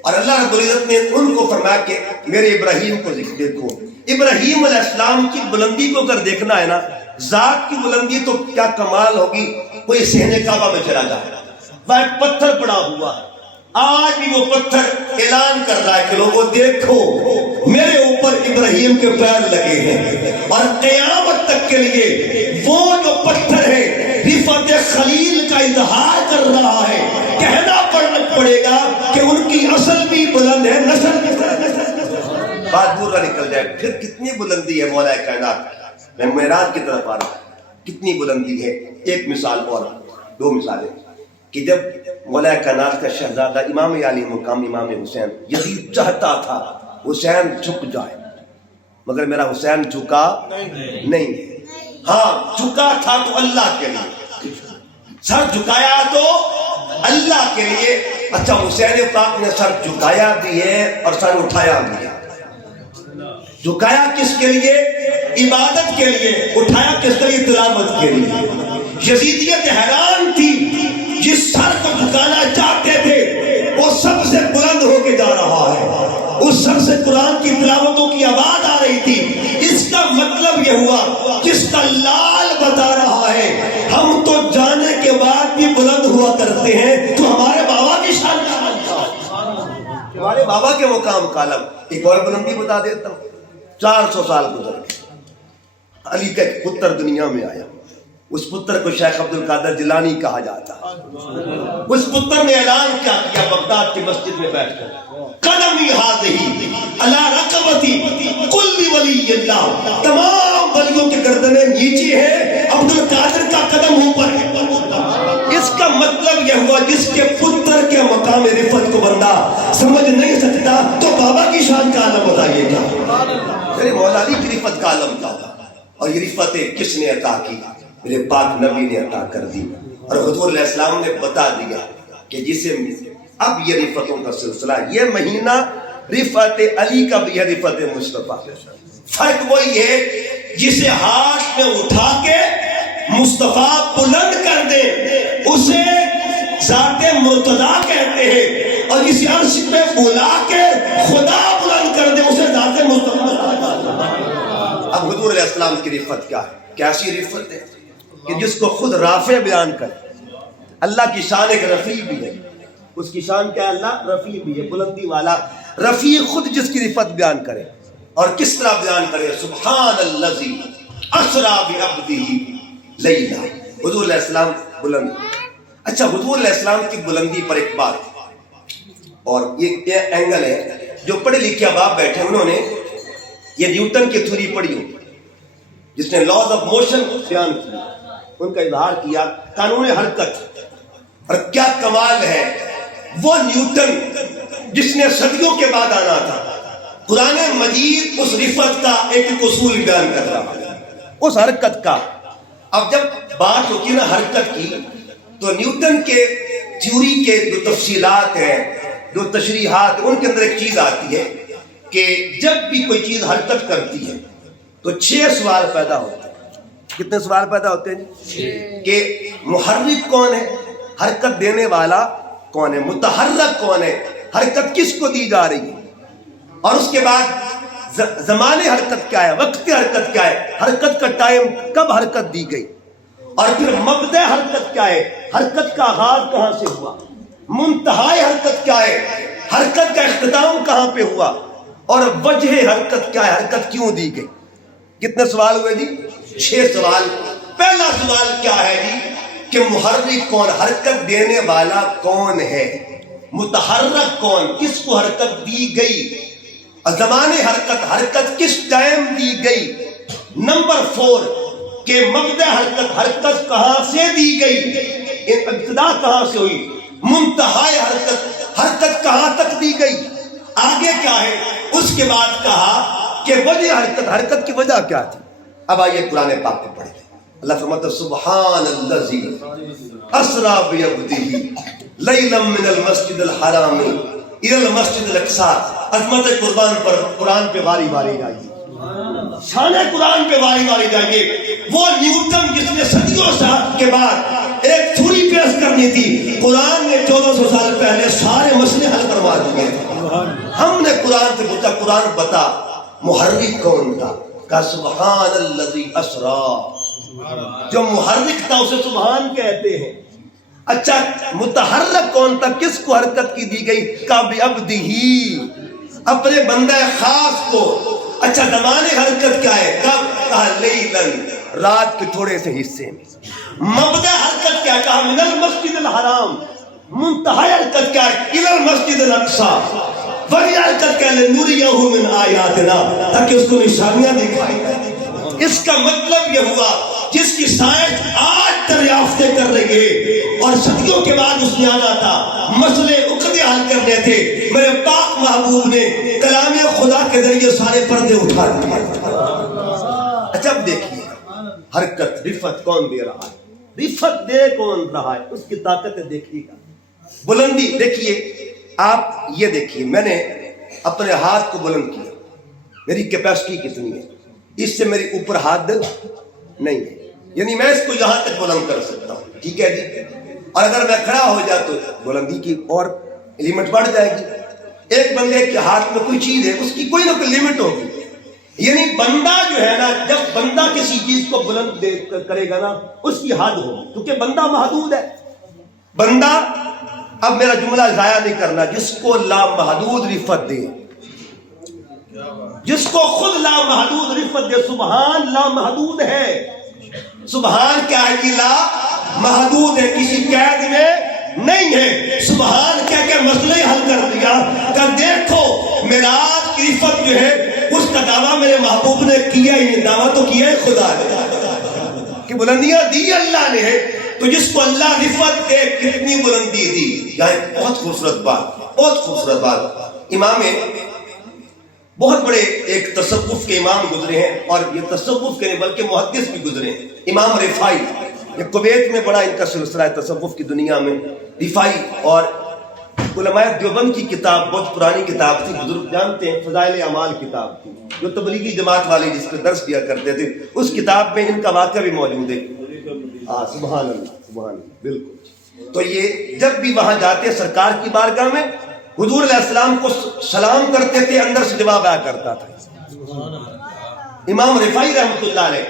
اور اللہ رب العزت نے ان کو فرمایا کہ میرے ابراہیم کو دیکھو۔ ابراہیم علیہ السلام کی بلندی کو اگر دیکھنا ہے نا، ذات کی بلندی تو کیا کمال ہوگی، کوئی صحن کعبہ میں چلا جائے، وہاں ایک پتھر پڑا ہوا ہے، آج بھی وہ پتھر اعلان کر رہا ہے کہ لوگوں دیکھو میرے اوپر ابراہیم کے پیر لگے ہیں، اور قیامت تک کے لیے وہ جو پتھر ہے رفعت خلیل کا اظہار کر رہا ہے۔ کہنا پڑے گا کہ ان کی اصل بھی بلند ہے، نسل بھی بلند۔ بات دور نہ نکل جائے، پھر کتنی بلندی ہے مولا کائنات۔ میں معراج کی طرف آ رہا ہوں، کتنی بلندی ہے۔ ایک مثال اور، دو مثالیں، کہ جب مولا کائنات کا شہزادہ امام علی مقام امام حسین، یزید چاہتا تھا حسین جھک جائے، مگر میرا حسین جھکا نہیں۔ ہاں جھکا تھا تو اللہ کے لیے، سر جھکایا تو اللہ کے لیے۔ اچھا، حسین پاک نے سر جھکایا بھی ہے اور سر اٹھایا بھی ہے۔ جھکایا کس کے لیے؟ عبادت کے لیے۔ اٹھایا کس کے لیے؟ تلاوت کے لیے۔ یزیدیت حیران تھی، جس سر کو جھکانا چاہتے تھے وہ سب سے بلند ہو کے جا رہا ہے، اس سر سے قرآن کی تلاوتوں کی آواز آ رہی تھی۔ اس کا مطلب یہ ہوا جس کا لال بتا رہا ہے ہم تو جانے کے بعد بھی بلند ہوا کرتے ہیں، تو ہمارے بابا کی شان، ہمارے بابا کے مقام کالم۔ ایک اور بلندی بتا دیتا ہوں، 400 سال گزر گئے، علی کا ایک پتر دنیا میں آیا، اس پتر کو شیخ عبد القادر جیلانی کہا جاتا ہے. اس پتر نے اعلان کیا کیا بغداد کی مسجد میں بیٹھ کر, قدمی ہاتھی علی رقبتی کل ولی اللہ, تمام ولیوں کے گردنیں نیچے ہیں, عبد القادر کا قدم اوپر ہے. اس کا مطلب یہ ہوا جس کے پتر کے مقام رفت کو بندہ سمجھ نہیں سکتا تو بابا کی شان کا عالم بتائیے گا. میرے مولا علی کی رفت کا عالم تھا, اور یہ رفتیں کس نے عطا کی؟ میرے پاک نبی نے عطا کر دی, اور حضور علیہ السلام نے بتا دیا کہ جسے اب یہ رفتوں کا سلسلہ, یہ مہینہ رفت علی کا بھی ہے, رفت مصطفیٰ. فرق وہی ہے جسے ہاتھ میں اٹھا کے مصطفیٰ بلند کر دے اسے ذات مرتضیٰ کہتے ہیں, اور جسے عرش پہ بلا کے خدا بلند کر دے اسے ذات مصطفیٰ کہتے ہیں. اب حضور علیہ السلام کی رفت کیا ہے؟ کیسی رفت ہے کہ جس کو خود رافع بیان کرے. اللہ کی شان ایک رفیع بھی ہے, اس کی شان کیا ہے؟ اللہ رفیع بھی ہے, بلندی والا. رفیع خود جس کی رفت بیان کرے, اور کس طرح بیان کرے؟ سبحان الذی اسری بعبدہ لیلا. حضور علیہ السلام بلند. اچھا, حضور علیہ السلام کی بلندی پر ایک بات, اور یہ اینگل ہے, جو پڑھے لکھے اب بیٹھے انہوں نے یہ نیوٹن کی تھیوری پڑھی ہو, جس نے لاز آف موشن بیان کیا, ان کا اظہار کیا, قانون حرکت. اور کیا کمال ہے وہ نیوٹن جس نے صدیوں کے بعد آنا تھا. قرآن مجید اس رفت کا ایک اصول بیان کر رہا ہے, اس حرکت کا. اب جب بات ہوتی ہے نا حرکت کی, تو نیوٹن کے تھیوری کے جو تفصیلات ہیں, جو تشریحات, ان کے اندر ایک چیز آتی ہے کہ جب بھی کوئی چیز حرکت کرتی ہے تو 6 سوال پیدا ہوتے ہیں. کتنے سوال پیدا ہوتے ہیں؟ کہ محرک کون ہے, حرکت دینے والا کون ہے, متحرک کون ہے, حرکت کس کو دی جا رہی ہے, اور اس کے بعد زمان حرکت کیا ہے, وقت حرکت کیا ہے, حرکت کا ٹائم کب حرکت دی گئی, اور پھر مبدأ حرکت کیا ہے, حرکت کا آغاز کہاں سے ہوا, منتہائی حرکت کیا ہے, حرکت کا اختتام کہاں پہ ہوا, اور وجہ حرکت کیا ہے, حرکت کیوں دی گئی. کتنے سوال ہوئے جی؟ 6 سوال. پہلا سوال کیا ہے جی کہ محرک کون, حرکت دینے والا کون ہے, متحرک کون, کس کو حرکت دی گئی, زمان حرکت, حرکت کس ٹائم دی گئی. نمبر 4 کہ مبدأ حرکت, حرکت کہاں سے دی گئی, ابتدا کہاں سے ہوئی, منتہائی حرکت, حرکت کہاں تک دی گئی, آگے کیا ہے. اس کے بعد کہا کہ وجہ حرکت, حرکت کی وجہ کیا تھی. اب آئیے قرآن پاک کو پڑھیں. اللہ فرماتا ہے سبحان الذی اسری بعبدہ لیلا من المسجد الحرام الی المسجد الاقصی. عظمت قربان پر قرآن پہ باری باری جائیے, شان قرآن پہ باری باری جائیے. وہ نیوٹن جس نے صدیوں سال کے بعد ایک تھیوری پیش کرنی تھی, قرآن نے 1400 سال پہلے سارے مسئلے حل کروا دیے تھے. ہم نے قرآن سے پوچھا, قرآن بتا محرک کون تھا, کہا سبحان الذی اسری. جو محرک تھا اسے سبحان کہتے ہیں. اچھا, متحرک کون تھا, کس کو حرکت کی دی گئی, کہا بعبدہ, اپنے بندہ خاص کو. اچھا, زمان حرکت کیا ہے, کہا لیلاً, رات کے تھوڑے سے حصے میں. مبدأ حرکت کیا ہے, کہا من المسجد الحرام, منتہائی حرکت کیا ہے, الی المسجد الاقصی. وہی حرکت کیا ہے, لنریہ من آیاتنا, تاکہ اس کو نشانیاں دکھائی جائیں. اس کا مطلب یہ ہوا جس کی سائنس آج دریافتیں کر رہی ہے, اور صدیوں کے بعد اس نے آنا تھا, مسئلے عقدے حل کرنے تھے, میرے پاک محبوب نے کلام خدا کے ذریعے سارے پردے اٹھا دیے. اچھا, اب دیکھیے حرکت, رفت کون دے رہا ہے, رفت دے کون رہا ہے, اس کی طاقت دیکھیے گا. بلندی دیکھیے آپ, یہ دیکھیے میں نے اپنے ہاتھ کو بلند کیا, میری کیپیسٹی کتنی ہے, اس سے میری اوپر ہاتھ نہیں ہے, یعنی میں اس کو یہاں تک بلند کر سکتا ہوں, ٹھیک ہے جی. اور اگر میں کھڑا ہو جاتا تو بلندی کی اور لیمٹ بڑھ جائے گی. ایک بندے کے ہاتھ میں کوئی چیز ہے, اس کی کوئی نہ کوئی لیمٹ ہوگی. یعنی بندہ جو ہے نا, جب بندہ کسی چیز کو بلند کرے گا نا, اس کی حد ہوگی, کیونکہ بندہ محدود ہے. بندہ, اب میرا جملہ ضائع نہیں کرنا, جس کو لامحدود رفت دے, جس کو خود لامحدود رفت دے, سبحان لامحدود ہے, سبحان کیا ہے کہ لا محدود ہے، کسی قید میں نہیں ہے. سبحان کیا کیا مسئلے حل کر دیا کہ دیکھو معراج کی رفعت جو ہے اس کا دعویٰ میرے محبوب نے کیا ہی نہیں، دعویٰ تو کیا ہے خدا نے کہ بلندیاں دی اللہ نے ہے. تو جس کو اللہ رفعت دے کتنی بلندی دی. یعنی بہت خوبصورت بات، بہت خوبصورت بات. امام بہت بڑے ایک تصوف کے امام گزرے ہیں، اور یہ تصوف کے نہیں بلکہ محدث بھی گزرے ہیں. امام رفاعی، یہ کویت میں بڑا ان کا سلسلہ ہے تصوف کی دنیا میں. رفاعی اور علماء دیوبند کی کتاب، بہت پرانی کتاب تھی، بزرگ جانتے ہیں، فضائل اعمال کتاب تھی جو تبلیغی جماعت والے جس پہ درس دیا کرتے تھے. اس کتاب میں ان کا واقعہ بھی موجود ہے. سبحان اللہ، سبحان اللہ، بالکل. تو یہ جب بھی وہاں جاتے سرکار کی بارگاہ میں حضور علیہ السلام کو سلام کرتے تھے، اندر سے جواب آیا کرتا تھا. امام رفاعی رحمۃ اللہ علیہ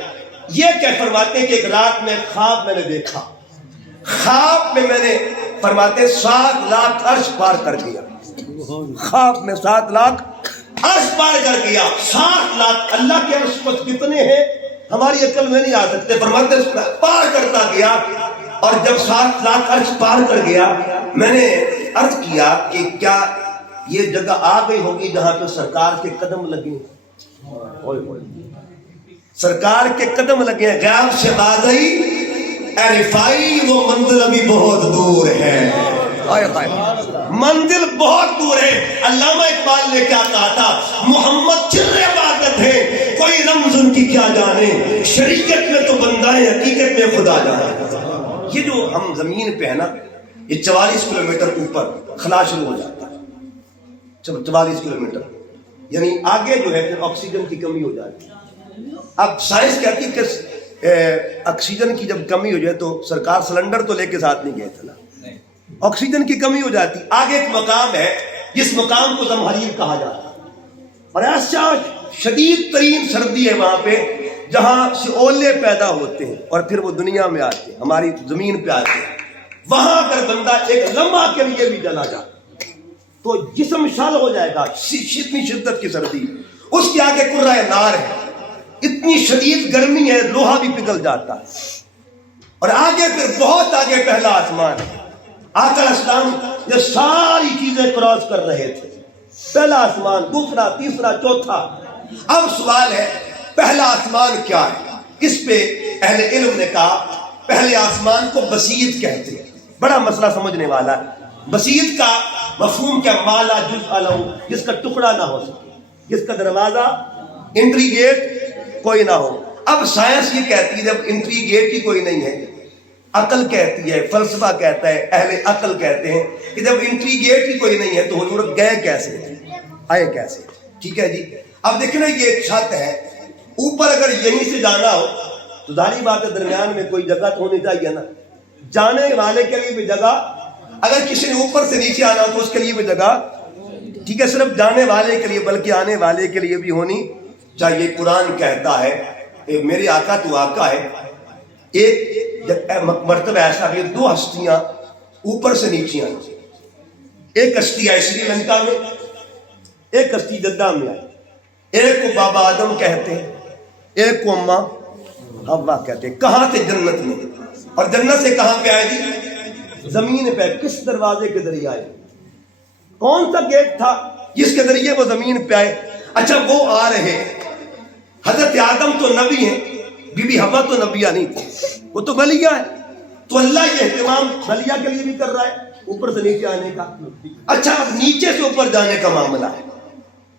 یہ کیا فرماتے ہیں کہ ایک رات میں خواب میں نے دیکھا، خواب میں میں نے فرماتے 7 لاکھ عرش پار کر گیا. خواب میں 7 لاکھ عرش پار کر گیا. 7 لاکھ اللہ کے عرش پر کتنے ہیں ہماری عقل میں نہیں آ سکتے. فرماتے پار کرتا گیا، اور جب 7 لاکھ عرش پار کر گیا میں نے عرض کیا کہ کیا یہ جگہ آ گئی ہوگی جہاں پہ سرکار کے قدم لگے. سرکار کے قدم لگے. غیب سے باز آئی اے رفاعی وہ منزل ابھی بہت دور ہے. منزل بہت دور ہے. علامہ اقبال نے کیا کہا تھا، محمد چر عبادت ہے کوئی رمز ان کی کیا جانے، شریعت میں تو بندہ ہے حقیقت میں خدا جانے. یہ جو ہم زمین پہ ہے نا، یہ 44 کلومیٹر اوپر خلا شروع ہو جاتا ہے. 44 کلومیٹر یعنی آگے جو ہے پھر آکسیجن کی کمی ہو جاتی ہے. اب سائنس کہتی ہے کہ آکسیجن کی جب کمی ہو جائے تو سرکار سلنڈر تو لے کے ساتھ نہیں گئے تھے نا، آکسیجن کی کمی ہو جاتی. آگے ایک مقام ہے جس مقام کو زمہریر کہا جاتا ہے، اور ایسا شدید ترین سردی ہے وہاں پہ جہاں سے اولے پیدا ہوتے ہیں اور پھر وہ دنیا میں آتے ہیں، ہماری زمین پہ آتے ہیں. وہاں اگر بندہ ایک لمحہ کے لیے بھی جلا جائے تو جسم شل ہو جائے گا. اتنی شدت کی سردی، اس کے آگے قرہ نار ہے، اتنی شدید گرمی ہے لوہا بھی پگھل جاتا ہے. اور آگے پھر بہت آگے پہلا آسمان ہے. آقا علیہ السلام یہ ساری چیزیں کراس کر رہے تھے. پہلا آسمان، دوسرا، تیسرا، چوتھا. اب سوال ہے پہلا آسمان کیا ہے؟ اس پہ اہل علم نے کہا پہلے آسمان کو بسیط کہتے ہیں. بڑا مسئلہ سمجھنے والا ہے. بسیط کا مفہوم کیا؟ مالا جزء لہ، جس کا ٹکڑا نہ ہو سکے، جس کا دروازہ انٹری گیٹ کوئی نہ ہو. اب سائنس یہ کہتی ہے جب انٹری گیٹ ہی کوئی نہیں ہے، عقل کہتی ہے، فلسفہ کہتا ہے، اہل عقل کہتے ہیں کہ جب انٹری گیٹ ہی کوئی نہیں ہے تو حضور گئے کیسے، آئے کیسے؟ ٹھیک ہے جی. اب دیکھنا یہ ایک چھت ہے، اوپر اگر یہیں سے جانا ہو تو ظاہری بات ہے درمیان میں کوئی جگہ تو ہونی چاہیے نا، جانے والے کے لیے بھی جگہ. اگر کسی نے اوپر سے نیچے آنا ہو تو اس کے لیے بھی جگہ، ٹھیک ہے، صرف جانے والے کے لیے بلکہ آنے والے کے لیے بھی ہونی چاہیے. قرآن کہتا ہے میرے آقا تو آقا ہے. ایک مرتبہ ایسا کہ 2 ہستیاں اوپر سے نیچے آئی. ایک ہستی آئی سری لنکا میں، ایک ہستی جدہ میں آئی. ایک کو بابا آدم کہتے ہیں، ایک کو اماں حوا کہتے ہیں. کہاں تھے؟ جنت میں. اور جنت سے کہاں پہ آئے جی؟ زمین پہ. کس دروازے کے ذریعے آئے؟ کون سا گیٹ تھا جس کے ذریعے وہ زمین پہ آئے؟ اچھا وہ آ رہے ہیں. حضرت آدم تو نبی ہیں، بی بی حوا تو نبیہ نہیں تھی، وہ تو ولیہ ہے. تو اللہ یہ اہتمام ولیہ کے لیے بھی کر رہا ہے اوپر سے نیچے آنے کا. اچھا اب نیچے سے اوپر جانے کا معاملہ ہے.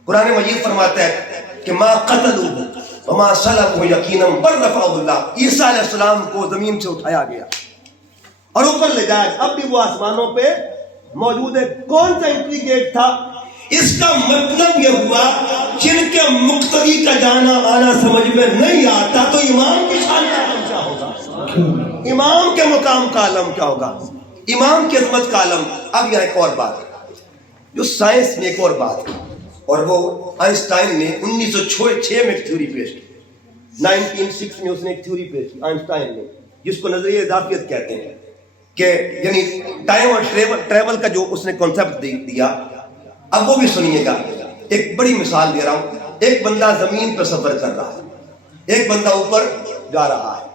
قرآن مجید فرماتا ہے کہ ما قتلوہ وما صلبوہ یقینا بل رفعہ اللہ. عیسیٰ علیہ السلام کو زمین سے اٹھایا گیا اور اوپر لے جایا. اب بھی وہ آسمانوں پہ موجود ہے. کون سا انٹری گیٹ تھا؟ اس کا مطلب یہ ہوا جن کے مقتدی کا جانا آنا سمجھ میں نہیں آتا تو امام کی شان کا عالم کیا ہوگا، امام کے مقام کا عالم کیا ہوگا، امام کی عظمت کا عالم. اب یہاں ایک اور بات ہے جو سائنس میں ایک اور بات ہے، اور وہ آئنسٹائن نے 1906 میں ایک تھیوری پیش کی. 1906 میں اس نے ایک تھیوری پیش کی آئنسٹائن نے جس کو نظریہ اضافیت کہتے ہیں، کہ یعنی ٹائم اور ٹریول کا جو اس نے کانسیپٹ دیا. اب وہ بھی سنیے گا. ایک بڑی مثال دے رہا ہوں. ایک بندہ زمین پر سفر کر رہا ہے، ایک بندہ اوپر جا رہا ہے.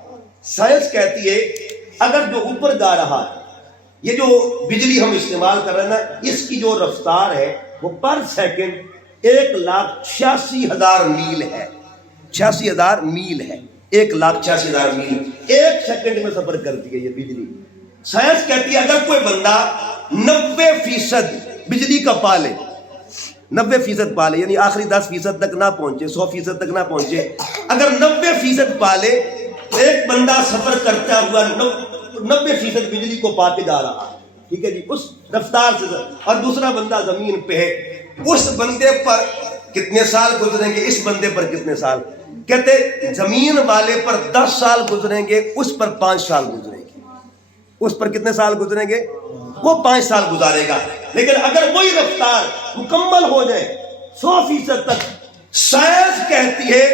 سائنس کہتی ہے اگر جو اوپر جا رہا ہے، یہ جو بجلی ہم استعمال کر رہے ہیں نا، اس کی جو رفتار ہے وہ پر سیکنڈ 1,86,000 میل ہے. 86,000 میل ہے. 1,86,000 میل ایک سیکنڈ میں سفر کرتی ہے یہ بجلی. سائنس کہتی ہے اگر کوئی بندہ 90% بجلی کا پا لے، 90% پا لے، یعنی آخری 10% تک نہ پہنچے، 100% تک نہ پہنچے، اگر 90% پا لے، ایک بندہ سفر کرتا ہوا 90% بجلی کو پاتے جا رہا ہے، ٹھیک ہے جی، اس رفتار سے، اور دوسرا بندہ زمین پہ ہے، اس بندے پر کتنے سال گزریں گے، اس بندے پر کتنے سال؟ کہتے زمین والے پر 10 سال گزریں گے، اس پر 5 سال گزریں گے. اس پر کتنے سال گزریں گے؟ وہ 5 سال گزارے گا. لیکن اگر وہی رفتار مکمل ہو جائے 100% تک، سائنس کہتی ہے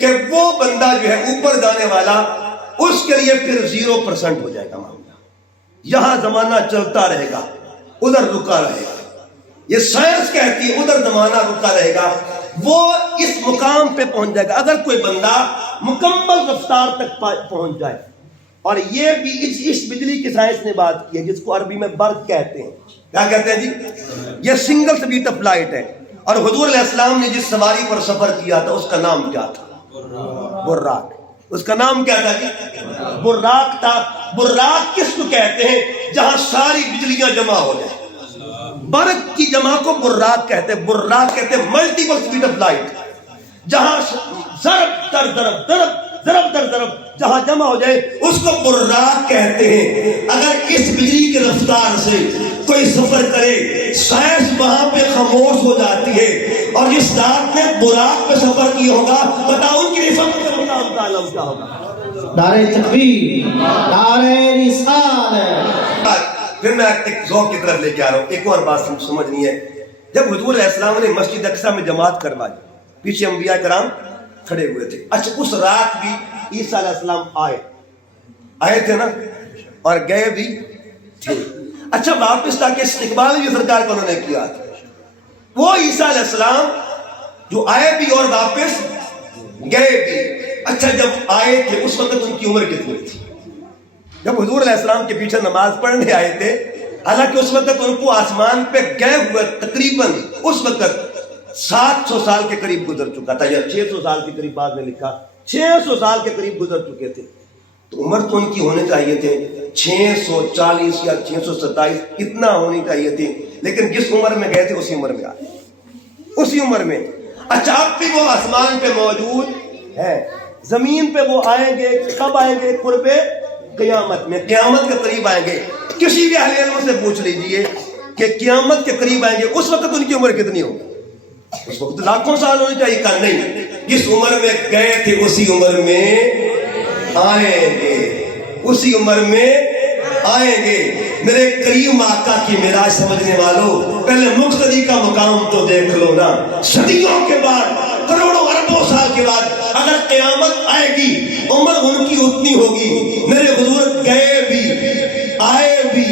کہ وہ بندہ جو ہے اوپر جانے والا، اس کے لیے پھر 0% ہو جائے گا معاملہ. یہاں زمانہ چلتا رہے گا، ادھر رکا رہے گا. یہ سائنس کہتی ہے ادھر زمانہ رکا رہے گا، وہ اس مقام پہ پہنچ جائے گا اگر کوئی بندہ مکمل رفتار تک پہنچ جائے. اور یہ بھی اس بجلی کی سائنس نے بات کی ہے جس کو عربی میں برق کہتے ہیں. کیا کہتے ہیں جی؟ یہ سنگل سپیڈ آف لائٹ ہے. اور حضور علیہ السلام نے جس سواری پر سفر کیا تھا اس کا نام کیا تھا؟ براق. اس کا نام کیا تھا جی؟ براق تھا. براق کس کو کہتے ہیں؟ جہاں ساری بجلیاں جمع ہو جائیں. برق کی جمع کو براق کہتے ہیں. براق کہتے ہیں ملٹیپل سپیڈ آف لائٹ، جہاں ضرب در ضرب، ضرب در ضرب جہاں جمع ہو جائے اس کو براق کہتے ہیں. اگر اس بجلی کی رفتار سے کوئی سفر کرے، سائنس وہاں پہ خاموش ہو جاتی ہے. اور جس ذات نے براق پہ سفر کیا ہوگا، بتاؤ ان کی رفت کا عالم کیا ہوگا؟ نعرہ تکبیر، نعرہ رسالت. پھر میں ایک ذوق کی طرف لے کے آ رہا ہوں. ایک اور بات سمجھنی ہے. جب حضور علیہ السلام نے مسجد اقصیٰ میں جماعت کروائی، پیچھے انبیاء کرام کھڑے ہوئے تھے. اچھا اس رات بھی عیسیٰ علیہ السلام آئے تھے نا، اور گئے بھی تھے. اچھا واپس تاکہ استقبال بھی سرکار کو انہوں نے کیا تھا. وہ عیسیٰ علیہ السلام جو آئے بھی اور واپس گئے بھی. اچھا جب آئے تھے اس وقت ان کی عمر کتنی تھی؟ جب حضور علیہ السلام کے پیچھے نماز پڑھنے آئے تھے، حالانکہ اس وقت ان کو آسمان پہ گئے ہوئے تقریباً اس وقت 700 سال کے قریب گزر چکا تھا، یا 600 سال کے قریب بعد میں لکھا 600 سال کے قریب گزر چکے تھے. تو عمر تو ان کی ہونے چاہیے تھے 640 یا 627، اتنا ہونی چاہیے تھی. لیکن جس عمر میں گئے تھے اسی عمر میں آئے، اسی عمر میں. اچھا اب بھی وہ آسمان پہ موجود ہے. زمین پہ وہ آئیں گے، کب آئیں گے؟ قرب قیامت میں، قیامت کے قریب آئیں گے. کسی بھی اہل علم سے پوچھ لیجئے کہ قیامت کے قریب آئیں گے اس وقت ان کی عمر کتنی ہوگی؟ اس وقت لاکھوں سال ہونے چاہیے. کہ نہیں، جس عمر میں گئے تھے اسی عمر میں آئیں گے، اسی عمر میں آئیں گے. میرے کریم آقا کی معراج سمجھنے والوں، پہلے مقتدی کا مقام تو دیکھ لو نا. صدیوں کے بعد، کروڑوں اربوں سال کے بعد اگر قیامت آئے گی، عمر ان کی اتنی ہوگی. میرے حضور گئے بھی آئے بھی،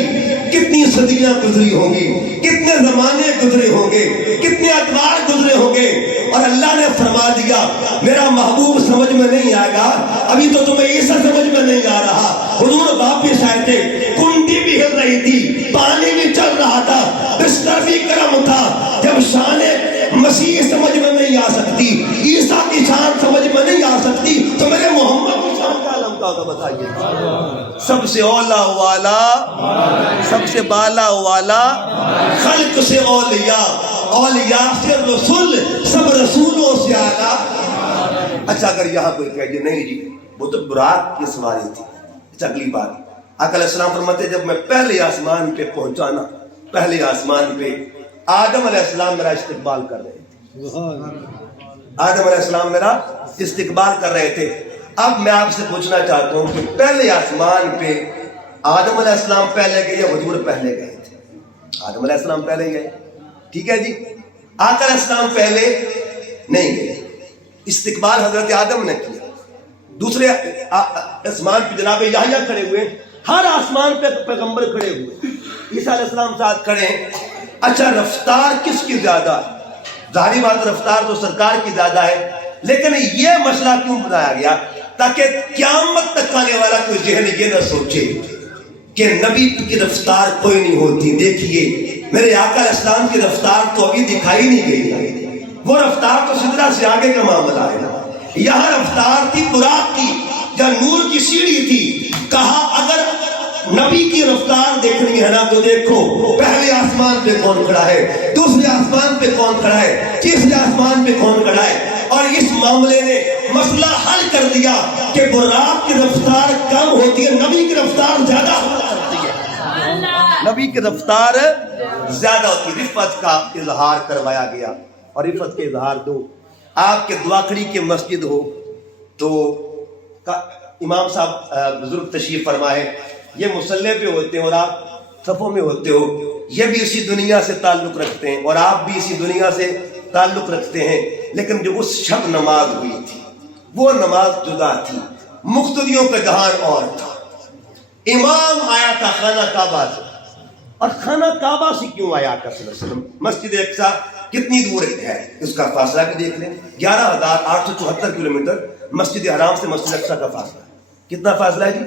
کتنی صدیاں گزری ہوں گی، کتنے زمانے گزرے ہوں گے، کتنے ادوار گزرے ہوں گے. اور اللہ نے فرما دیا میرا محبوب سمجھ میں نہیں آئے گا، ابھی تو تمہیں عیسیٰ سمجھ میں نہیں آ رہا. حضور واپس آئے تھے، کنڈی بھی ہل رہی تھی، پانی بھی چل رہا تھا، بستر بھی گرم تھا. جب شان مسیح سمجھ میں نہیں آ سکتی، عیسیٰ کی شان سمجھ میں نہیں آ سکتی، تو میرے محمد کی شان کا عالم کیا ہوگا بتائیے. سب سے اولا والا، سب سے بالا والا، خلق سے اولیاء، اولیاء سے رسول، سب رسولوں سے اعلیٰ. اچھا اگر یہاں کوئی کہے نہیں جی وہ تو براق کی سواری تھی. اچھا اگلی بات، آقا علیہ السلام فرماتے جب میں پہلے آسمان پہ پہنچا نا، پہلے آسمان پہ آدم علیہ السلام میرا استقبال کر رہے تھے. آدم علیہ السلام میرا استقبال کر رہے تھے. اب میں آپ سے پوچھنا چاہتا ہوں کہ پہلے آسمان پہ آدم علیہ السلام پہلے گئے یا حضور پہلے گئے تھے؟ آدم علیہ السلام پہلے گئے، ٹھیک ہے جی. آقا علیہ السلام پہلے نہیں گئے، استقبال حضرت آدم نے کیا. دوسرے آسمان پہ جناب یحییٰ کھڑے ہوئے، ہر آسمان پہ پیغمبر کھڑے ہوئے، عیسیٰ علیہ السلام ساتھ کھڑے ہیں. اچھا رفتار کس کی زیادہ ہے؟ ظاہری بات رفتار تو سرکار کی زیادہ ہے، لیکن یہ مسئلہ کیوں بنایا گیا تاکہ قیامت تک آنے والا کوئی ذہن یہ نہ سوچے کہ نبی کی رفتار کوئی نہیں ہوتی. دیکھیے میرے آقا علیہ السلام کی رفتار تو ابھی دکھائی نہیں گئی، وہ رفتار تو سدرا سے آگے کا معاملہ ہے نا. یہاں رفتار تھی براق کی، جہاں نور کی سیڑھی تھی. کہا اگر نبی کی رفتار دیکھنی ہے نا تو دیکھو پہلے آسمان پہ کون کھڑا ہے، دوسرے آسمان پہ کون کھڑا ہے، تیسرے آسمان پہ کون کھڑا ہے. اور اس معاملے نے مسئلہ حل کر دیا کہ براق کی رفتار کم ہوتی ہے، نبی کی رفتار زیادہ ہوتی ہے. نبی کی رفتار زیادہ ہوتی ہے. رفت کا اظہار کروایا گیا. اور رفت کے اظہار دو آپ کے دعاکڑی کے مسجد ہو تو امام صاحب بزرگ تشریف فرمائے، یہ مصلی پہ ہوتے ہیں اور آپ صفوں میں ہوتے ہو. یہ بھی اسی دنیا سے تعلق رکھتے ہیں اور آپ بھی اسی دنیا سے تعلق رکھتے ہیں. لیکن جو اس شب نماز ہوئی تھی وہ نماز جدا تھی، مقتدیوں کا جہان اور تھا. امام آیا تھا خانہ کعبہ سے، اور خانہ کعبہ سے کیوں آیا آقا صلی اللہ علیہ وسلم؟ مسجد اقصیٰ کتنی دور ہے اس کا فاصلہ بھی دیکھ لیں، 11,874 کلومیٹر مسجد حرام سے مسجد اقصیٰ کا فاصلہ ہے. کتنا فاصلہ ہے جی؟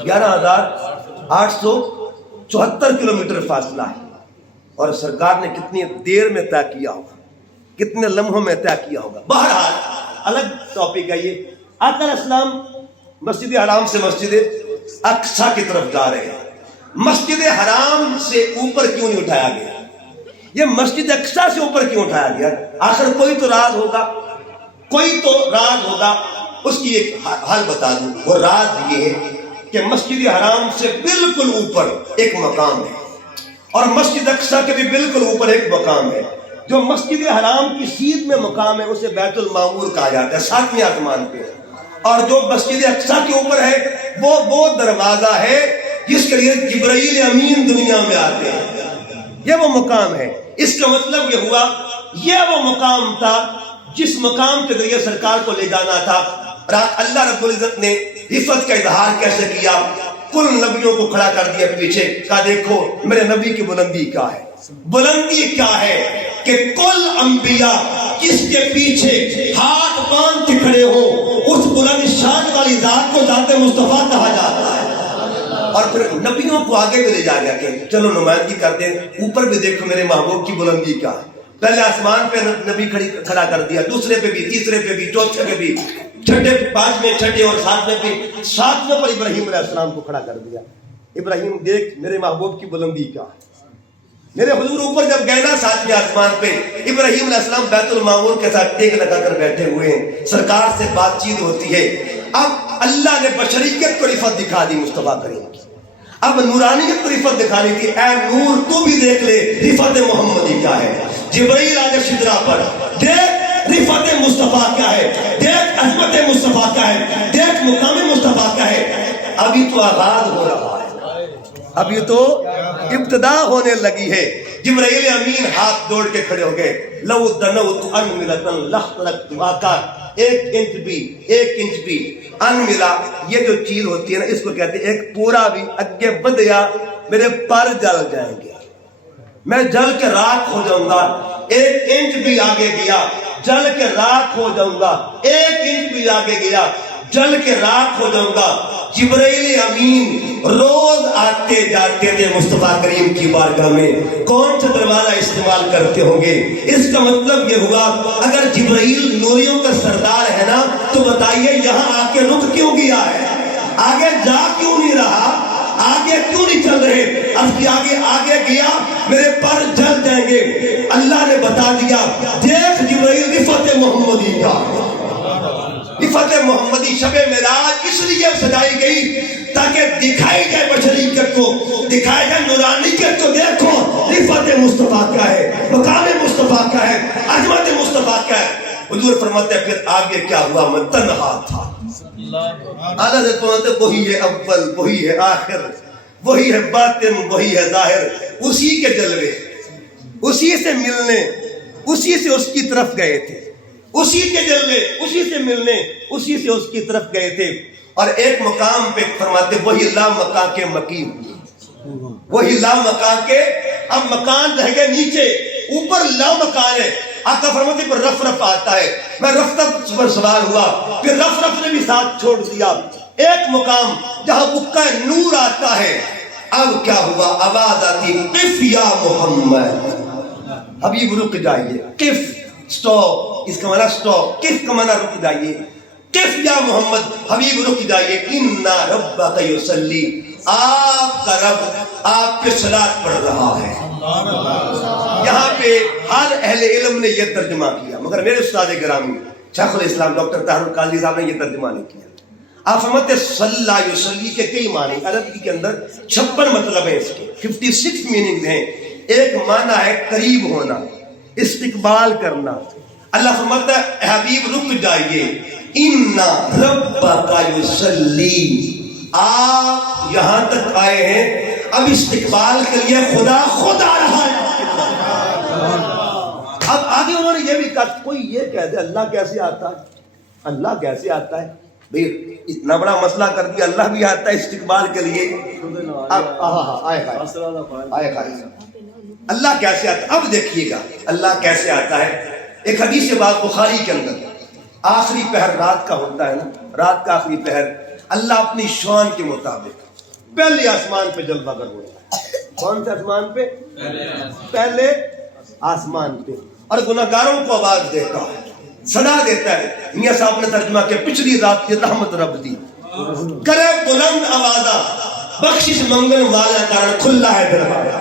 11,874 کلومیٹر فاصلہ ہے. اور سرکار نے کتنی دیر میں طے کیا ہوگا، کتنے لمحوں میں طے کیا ہوگا. بہرحال الگ ٹاپک ہے یہ. آقا علیہ السلام مسجد حرام سے مسجد اقصیٰ کی طرف جا رہے ہیں. مسجد حرام سے اوپر کیوں نہیں اٹھایا گیا؟ یہ مسجد اقصیٰ سے اوپر کیوں اٹھایا گیا؟ آخر کوئی تو راز ہوگا، کوئی تو راز ہوگا. اس کی ایک حل بتا دوں. وہ راز یہ ہے کہ مسجد حرام سے بالکل اوپر ایک مقام ہے اور مسجد اقصیٰ کے بھی بالکل اوپر ایک مقام ہے. جو مسجد حرام کی سیدھ میں مقام ہے اسے بیت المعمور کہا جاتا ہے، 7ویں آسمان پہ. اور جو مسجد اقصیٰ کے اوپر ہے وہ دروازہ ہے جس کے لیے جبرائیل امین دنیا میں آتے ہیں. یہ وہ مقام ہے. اس کا مطلب یہ ہوا یہ وہ مقام تھا جس مقام کے ذریعے سرکار کو لے جانا تھا. اللہ رب العزت نے رفت کا اظہار کیسے کیا؟ کل نبیوں کو کھڑا کر دیا پیچھے، کہا دیکھو میرے نبی کی بلندی کیا ہے. بلندی کیا ہے کہ کل انبیاء جس کے پیچھے ہاتھ باندھ کے کھڑے ہو اس بلند شان والی ذات کو ذات مصطفیٰ کہا جاتا ہے. اور پھر نبیوں کو آگے بھی لے جا گیا کہ چلو نمائندگی کر دیں، اوپر بھی دیکھو میرے محبوب کی بلندی کیا ہے. پہلے آسمان پہ نبی کھڑا کر دیا، دوسرے پہ بھی، تیسرے پہ بھی، چوتھے پہ بھی، چھٹے پانچویں چھٹے اور ساتویں پہ، ساتویں پر ابراہیم علیہ السلام کو کھڑا کر دیا. ابراہیم دیکھ میرے محبوب کی بلندی کیا ہے. میرے حضور اوپر جب گئے نا 7ویں آسمان پہ، ابراہیم علیہ السلام بیت المعمور کے ساتھ ٹیک لگا کر بیٹھے ہوئے ہیں، سرکار سے بات چیت ہوتی ہے. اب اللہ نے بشریت کو رفت دکھا دی مصطفیٰ کریم کی. اب نورانیت کو رفت دکھانی تھی. اے نور تو بھی دیکھ لے رفت محمدی کیا ہے. جبرائیل آگے شجرا پر، دیکھ رفت مصطفیٰ کیا ہے، دیکھ عظمت مصطفیٰ کیا ہے، دیکھ مقام مصطفیٰ کیا ہے. ابھی تو آغاز ہو رہا ہے، ابھی تو ابتدا ہونے لگی ہے. جبرائیل امین ہاتھ جوڑ کے کھڑے ہو گئے. لو دنوت ان ملتن لخرت آقا، 1 انچ بھی ان ملا. یہ جو چیز ہوتی ہے نا اس کو کہتے ہیں ایک پورا بھی اگے بڑھ گیا میرے پر جل جائیں گے، میں جل کے راکھ ہو جاؤں گا. 1 انچ بھی آگے گیا جل کے راکھ ہو جاؤں گا. 1 انچ بھی آگے گیا جل کے راکھ ہو جاؤں گا. جبرائیل امین روز آتے جاتے تھے مصطفیٰ کریم کی بارگاہ میں. کون سا دروازہ استعمال کرتے ہوں گے؟ اس کا مطلب یہ ہوا اگر جبرائیل نوریوں کا سردار ہے نا تو بتائیے یہاں آ کے رک کیوں گیا ہے؟ آگے جا کیوں نہیں رہا؟ آگے کیوں نہیں چل رہے؟ اب کی آگے گیا میرے پر جل جائیں گے. اللہ نے بتا دیا دیکھ جبرائیل رفت محمدی کا. رفت محمدی شب معراج اس لیے سجائی گئی تاکہ دکھائی جائے بشریت کو، دکھائی جائے نورانیت کو. دیکھو رفت مصطفیٰ کیا ہے، مقام مصطفیٰ کیا ہے، عظمت مصطفیٰ کیا ہے. حضور فرماتے ہیں پھر آگے کیا ہوا؟ میں تنہا تھا. اللہ سے فرماتے ہیں وہی ہے اول، وہی ہے آخر، وہی ہے باطن، وہی ہے ظاہر. اسی کے جلوے، اسی سے ملنے، اسی سے اس کی طرف گئے تھے، اسی کے جلوے، اسی سے ملنے، اسی سے اس کی طرف گئے تھے. اور ایک مقام پہ فرماتے وہی لا مکان کے مقیم، وہی لا مکان کے. اب مکان رہ گئے نیچے، اوپر لا مکان ہے. آقا فرماتے پر رف رف آتا ہے، میں رف رف پر سوار ہوا، پھر رف رف نے بھی ساتھ چھوڑ دیا، ایک مقام جہاں بکا نور آتا ہے، اب کیا ہوا؟ آواز آتی قف یا محمد، حبیب رک جائیے، قف سٹاپ، اس کا معنی سٹاپ، قف کا معنی رک جائیے، قف یا محمد حبیب رک جائیے، ان ربک یصلی، آپ کا رب آپ پہ صلاۃ پڑھ رہا ہے۔ یہاں پہ ہر اہل علم نے یہ ترجمہ کیا، مگر میرے استاد گرامی شیخ الاسلام ڈاکٹر طاہر القادری صاحب نے یہ ترجمہ نہیں کیا۔ آپ فرماتے صلی یصلی کے کئی معنی، عربی کے اندر 56 مطلب ہیں اس کے، 56 میننگ ہیں۔ ایک معنی ہے قریب ہونا، استقبال کرنا۔ اللہ فرماتا ہے حبیب رک جائیے، ان ربک یصلی، آپ یہاں تک آئے ہیں، اب استقبال کے لیے خدا خود آ رہا ہے۔ اب آگے انہوں نے یہ بھی کہا، کوئی یہ کہہ دے اللہ کیسے آتا ہے، اللہ کیسے آتا ہے؟ بھئی اتنا بڑا مسئلہ کر دیا، اللہ بھی آتا ہے استقبال کے لیے۔ اللہ کیسے آتا ہے؟ اب دیکھیے گا اللہ کیسے آتا ہے۔ ایک حدیث بات بخاری کے اندر، آخری پہر رات کا ہوتا ہے نا، رات کا آخری پہر، اللہ اپنی شان کے مطابق پہلے آسمان پہ جلوہ گر ہوتا ہے۔ کون سے آسمان پہ؟ پہلے آسمان پہ، اور گناہگاروں کو آواز دیتا ہے، صدا دیتا ہے۔ میاں صاحب نے ترجمہ کیا، پچھلی رات کی رحمت رب دی، کرے بلند آوازہ، بخشش منگن والا کارن کھلا ہے دروازہ۔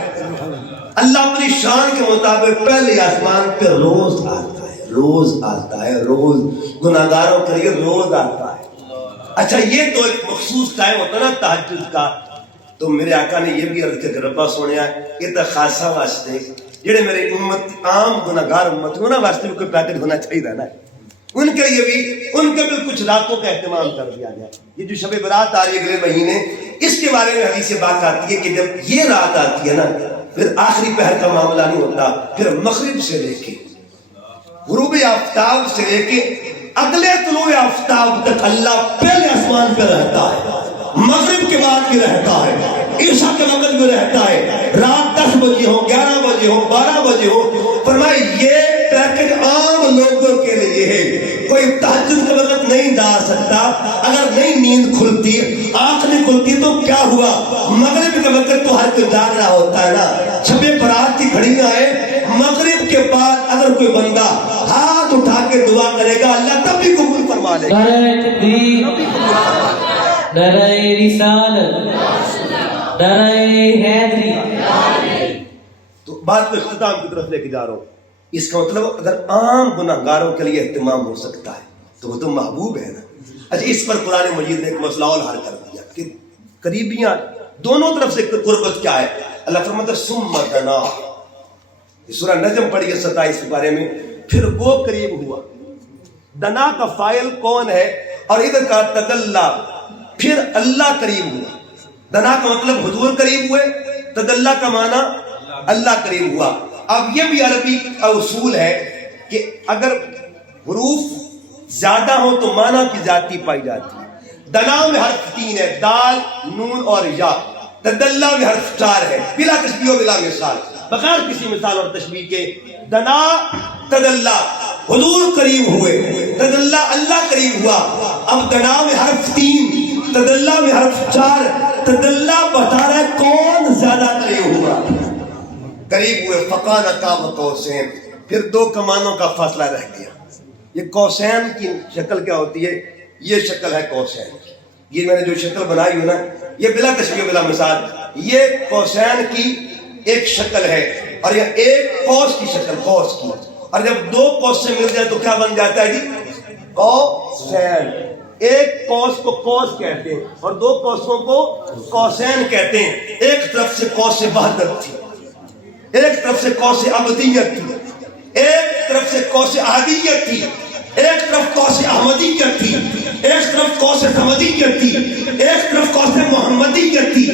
اللہ اپنی شان کے مطابق پہلے آسمان پہ روز آتا ہے، روز آتا ہے، روز گناہگاروں کے لیے روز آتا ہے۔ اچھا یہ تو ایک مخصوص ٹائم ہوتا نا تہجد کا، تو میرے آقا نے یہ بھی عرض کیا کہ ربا سونے یہ تو خاصا واسطے جڑے میرے امت عام گناہگار امت انہاں واسطے بھی کوئی پیکج ہونا چاہیے نا، ان کے لیے بھی ان کے بھی کچھ راتوں کا اہتمام کر دیا جائے۔ یہ جو شب برات آ رہی ہے اگلے مہینے، اس کے بارے میں حدیث بات آتی ہے کہ جب یہ رات آتی ہے نا، پھر آخری پہر کا معاملہ نہیں ہوتا، پھر مغرب سے لے کے غروب آفتاب سے لے کے اگلے طلوع آفتاب تک اللہ پہلے آسمان پہ رہتا ہے، مغرب کے بعد بھی رہتا ہے، عشاء کے وقت بھی رہتا ہے، رات 10 بجے ہو، 11 بجے ہو، 12 بجے ہو۔ فرمائے یہ پیکج عام لوگوں کے لیے ہے، کوئی تہجد کے وقت نہیں ڈال سکتا۔ اگر نہیں نیند کھلتی، آنکھ نہیں کھلتی تو کیا ہوا؟ مغرب کے وقت تو ہر کوئی جاگ رہا ہوتا ہے نا۔ شب برات کی گھڑیاں ہیں، مغرب کے بعد اگر کوئی بندہ ہاتھ اٹھا کے دعا کرے گا اللہ تب بھی قبول فرما لے گا۔ نعرہ تکبیر، نعرہ رسالت، نعرہ حیدری۔ تو بات کو اختتام کی طرف لے کے جا رہا ہوں۔ اس کا مطلب اگر عام گناہگاروں کے لیے اہتمام ہو سکتا ہے تو وہ تو محبوب ہے نا۔ اچھا اس پر قرآن مجید نے ایک مسئلہ اور حل کر دیا کہ قریبیاں دونوں طرف سے قربت کیا ہے۔ اللہ فرماتا ہے ثم دنا، سورہ نجم پڑھی ہے 27 کے بارے میں، پھر وہ قریب ہوا۔ دنا کا فاعل کون ہے؟ اور ادھر کا تدلا، پھر اللہ قریب ہوا۔ دنا کا مطلب حضور قریب ہوئے، تدلا کا معنی اللہ قریب ہوا۔ اب یہ بھی عربی کا اصول ہے کہ اگر حروف زیادہ ہو تو معنی کی ذاتی پائی جاتی ہے۔ دنا میں حرف 3 ہے، دال، نون اور یا۔ تدلا میں حرف 4 ہے، بلا تشبیہ و بلا مثال، بغیر کسی مثال اور تشبیہ کے۔ دنا تدلا، حضور قریب ہوئے، تدلا اللہ قریب ہوا۔ اب دنا میں حرف 3، تدلا میں حرف 4، تدلا بتا رہا ہے کون زیادہ قریب ہوا، قریب ہوئے۔ فقان قاب قوسین، پھر 2 کمانوں کا فاصلہ رہ گیا۔ یہ قوسین کی شکل کیا ہوتی ہے؟ یہ شکل ہے قوسین کی، یہ میں نے جو شکل بنائی ہے نا، یہ بلا تشبیہ بلا مثال، یہ قوسین کی ایک شکل ہے، اور یہ ایک قوس کی شکل، قوس کی، اور جب 2 قوس سے مل جائے تو کیا بن جاتا ہے جی؟ قوسین۔ ایک قوس کو قوس کہتے ہیں اور 2 قوسوں کو قوسین کہتے ہیں۔ ایک طرف سے قوس وحدت تھی، ایک طرف سے قوس ابدیت تھی، ایک طرف سے قوس احدیت تھی، ایک طرف قوس احمدیت تھی، ایک طرف قوس سمدیت تھی، ایک طرف قوس محمدیت تھی،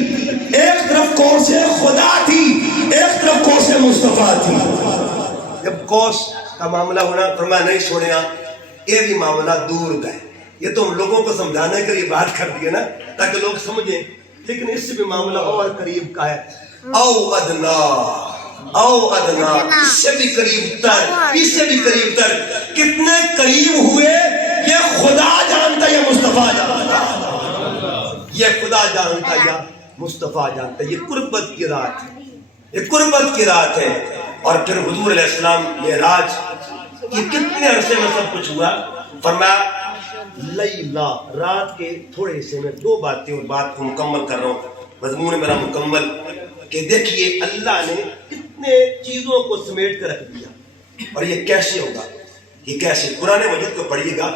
ایک طرف قوس خدا تھی، ایک طرف قوس مصطفیٰ تھی۔ جب قوس کا معاملہ ہونا فرمایا نہیں چھوڑیا، یہ بھی معاملہ دور گئے۔ یہ تو ہم لوگوں کو سمجھانے کے لیے بات کر دی ہے نا تاکہ لوگ سمجھیں، لیکن اس سے بھی معاملہ اور قریب کا ہے۔ او ادنا، او ادنا، اس سے بھی قریب تر، اس سے بھی قریب تر. کتنے قریب ہوئے یہ خدا جانتا یا مصطفیٰ جانتا، یہ خدا جانتا یا مصطفیٰ جانتا. یہ قربت کی رات ہے، یہ قربت کی رات ہے. اور پھر حضور علیہ السلام معراج، یہ کتنے عرصے میں سب کچھ ہوا. فرمایا لیلا، رات کے تھوڑے حصے میں دو باتیں، اور بات کو مکمل کر رہا ہوں، مضمون میرا مکمل، کہ دیکھیے اللہ نے کتنے چیزوں کو سمیٹ کر رکھ دیا. اور یہ کیسے ہوگا، یہ کیسے؟ قرآن مجید کو پڑھیے گا.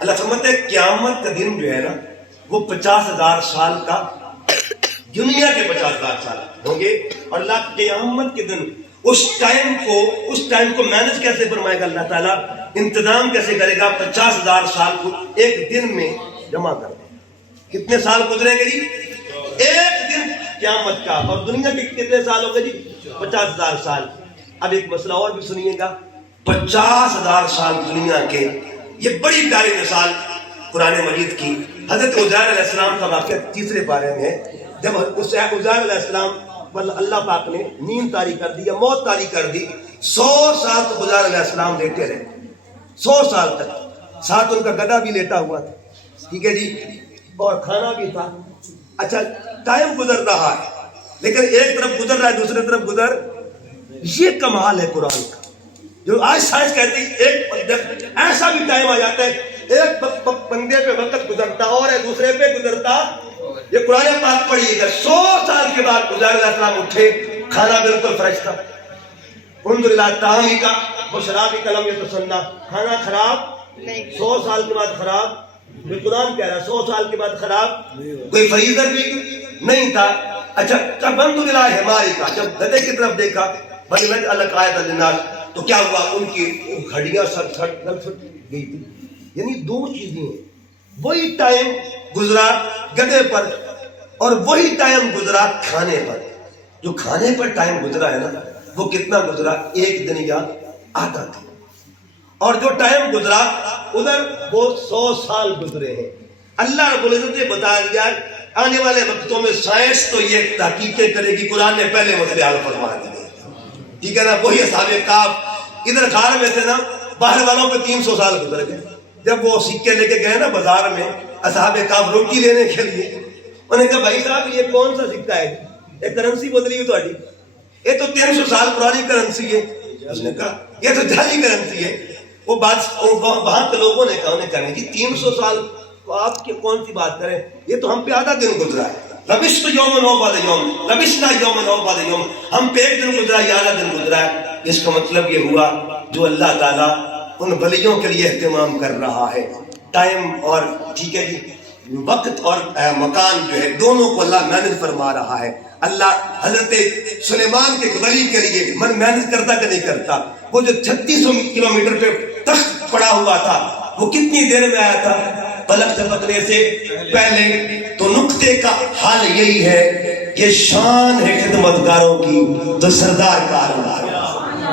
اللہ فرماتا ہے قیامت کا دن جو ہے نا وہ 50,000 سال کا، دنیا کے 50,000 سال ہوں گے. اور اللہ قیامت کے دن اس ٹائم کو مینج کیسے فرمائے گا اللہ تعالیٰ، انتظام کیسے کرے گا؟ 50,000 سال کو ایک دن میں جمع کر دیں. کتنے سال گزریں گے جی؟ ایک دن قیامت کا. اور دنیا کے کتنے سال ہو گئے جی؟ 50,000 سال. اب ایک مسئلہ اور بھی سنیے گا. 50,000 سال دنیا کے، یہ بڑی پیاری مثال قرآن مجید کی. حضرت عزیر علیہ السلام کا واقعہ 3 پارے میں ہے. جب عزیر علیہ السلام پر اللہ پاک نے نیند طاری کر دی یا موت طاری کر دی، 100 سال تو عزیر علیہ السلام لیٹے رہے، 100 سال تک. ساتھ ان کا گدھا بھی لیٹا ہوا تھا، ٹھیک ہے جی، اور کھانا بھی تھا. اچھا ٹائم گزر رہا ہے، لیکن ایک طرف گزر رہا ہے دوسری طرف گزر. یہ کمال ہے قرآن کا، جو آج سائنس کہتی ہے ایک ایسا بھی ٹائم آ جاتا ہے ایک بندے پہ وقت گزرتا اور ہے دوسرے پہ گزرتا. یہ قرآن پاک پڑھیے گا. 100 سال کے بعد عزیر علیہ السلام اٹھے، کھانا بالکل فریش تھا. الحمدللہ طعامی کا وہ شرابی قلم یہ تو سننا، کھانا خراب 100 سال کے بعد خراب. یہ قرآن کہہ رہا ہے 100 سال کے بعد خراب. کوئی فریزر بھی نہیں تھا. اچھا الحمدللہ ہماری کا جب گدھے کی طرف دیکھا بنت القاعدہ للناس تو کیا ہوا؟ ان کی گھڑیاں سر چھٹ گئی تھی. یعنی دو چیزیں ہیں، وہی ٹائم گزرا گدھے پر اور وہی ٹائم گزرا کھانے پر. جو کھانے پر ٹائم گزرا ہے نا وہ کتنا گزرا؟ ایک دن یا آدھا دن. اور جو ٹائم گزرا ادھر وہ 100 سال گزرے ہیں. اللہ رب العزت نے بتا دیا آنے والے وقتوں میں سائنس تو یہ تحقیقیں کرے گی، قرآن نے پہلے مسئلے حل فرما دیے، ٹھیک ہے نا. وہی اصحاب کہف ادھر غار میں تھے نا، باہر والوں پہ 300 سال گزر گئے. جب وہ سکے لے کے گئے نا بازار میں اصحاب کہف روٹی لینے کے لیے، انہوں نے کہا بھائی صاحب یہ کون سا سکہ ہے؟ یہ کرنسی بدلی ہوئی تھوڑی، یہ تو 300 سال پرانی کرنسی ہے. اس نے کہا یہ تو جعلی کرنسی ہے. وہ بات وہاں کے لوگوں نے کہا، انہیں کہا جی 300 سال آپ کی کون سی بات کریں، یہ تو ہم پہ آدھا دن گزرا ہے. لبثت یوما او بعد یوم، لبثنا یوما او بعد یوم، ہم پہ ایک دن گزرا یا آدھا دن گزرا ہے. اس کا مطلب یہ ہوا جو اللہ تعالیٰ ان ولیوں کے لیے اہتمام کر رہا ہے، ٹائم اور ٹھیک ہے جی وقت اور مکان جو ہے دونوں کو اللہ مینج فرما رہا ہے. اللہ حضرت سلیمان کے ولی کے لیے محنت کرتا کہ نہیں کرتا؟ وہ جو 3600 کلومیٹر پہ تخت پڑا ہوا تھا وہ کتنی دیر میں آیا تھا؟ پلک جھپکنے سے پہلے. تو نقطے کا حال یہی ہے کہ شان ہے خدمتگاروں کی تو سردار کا عالم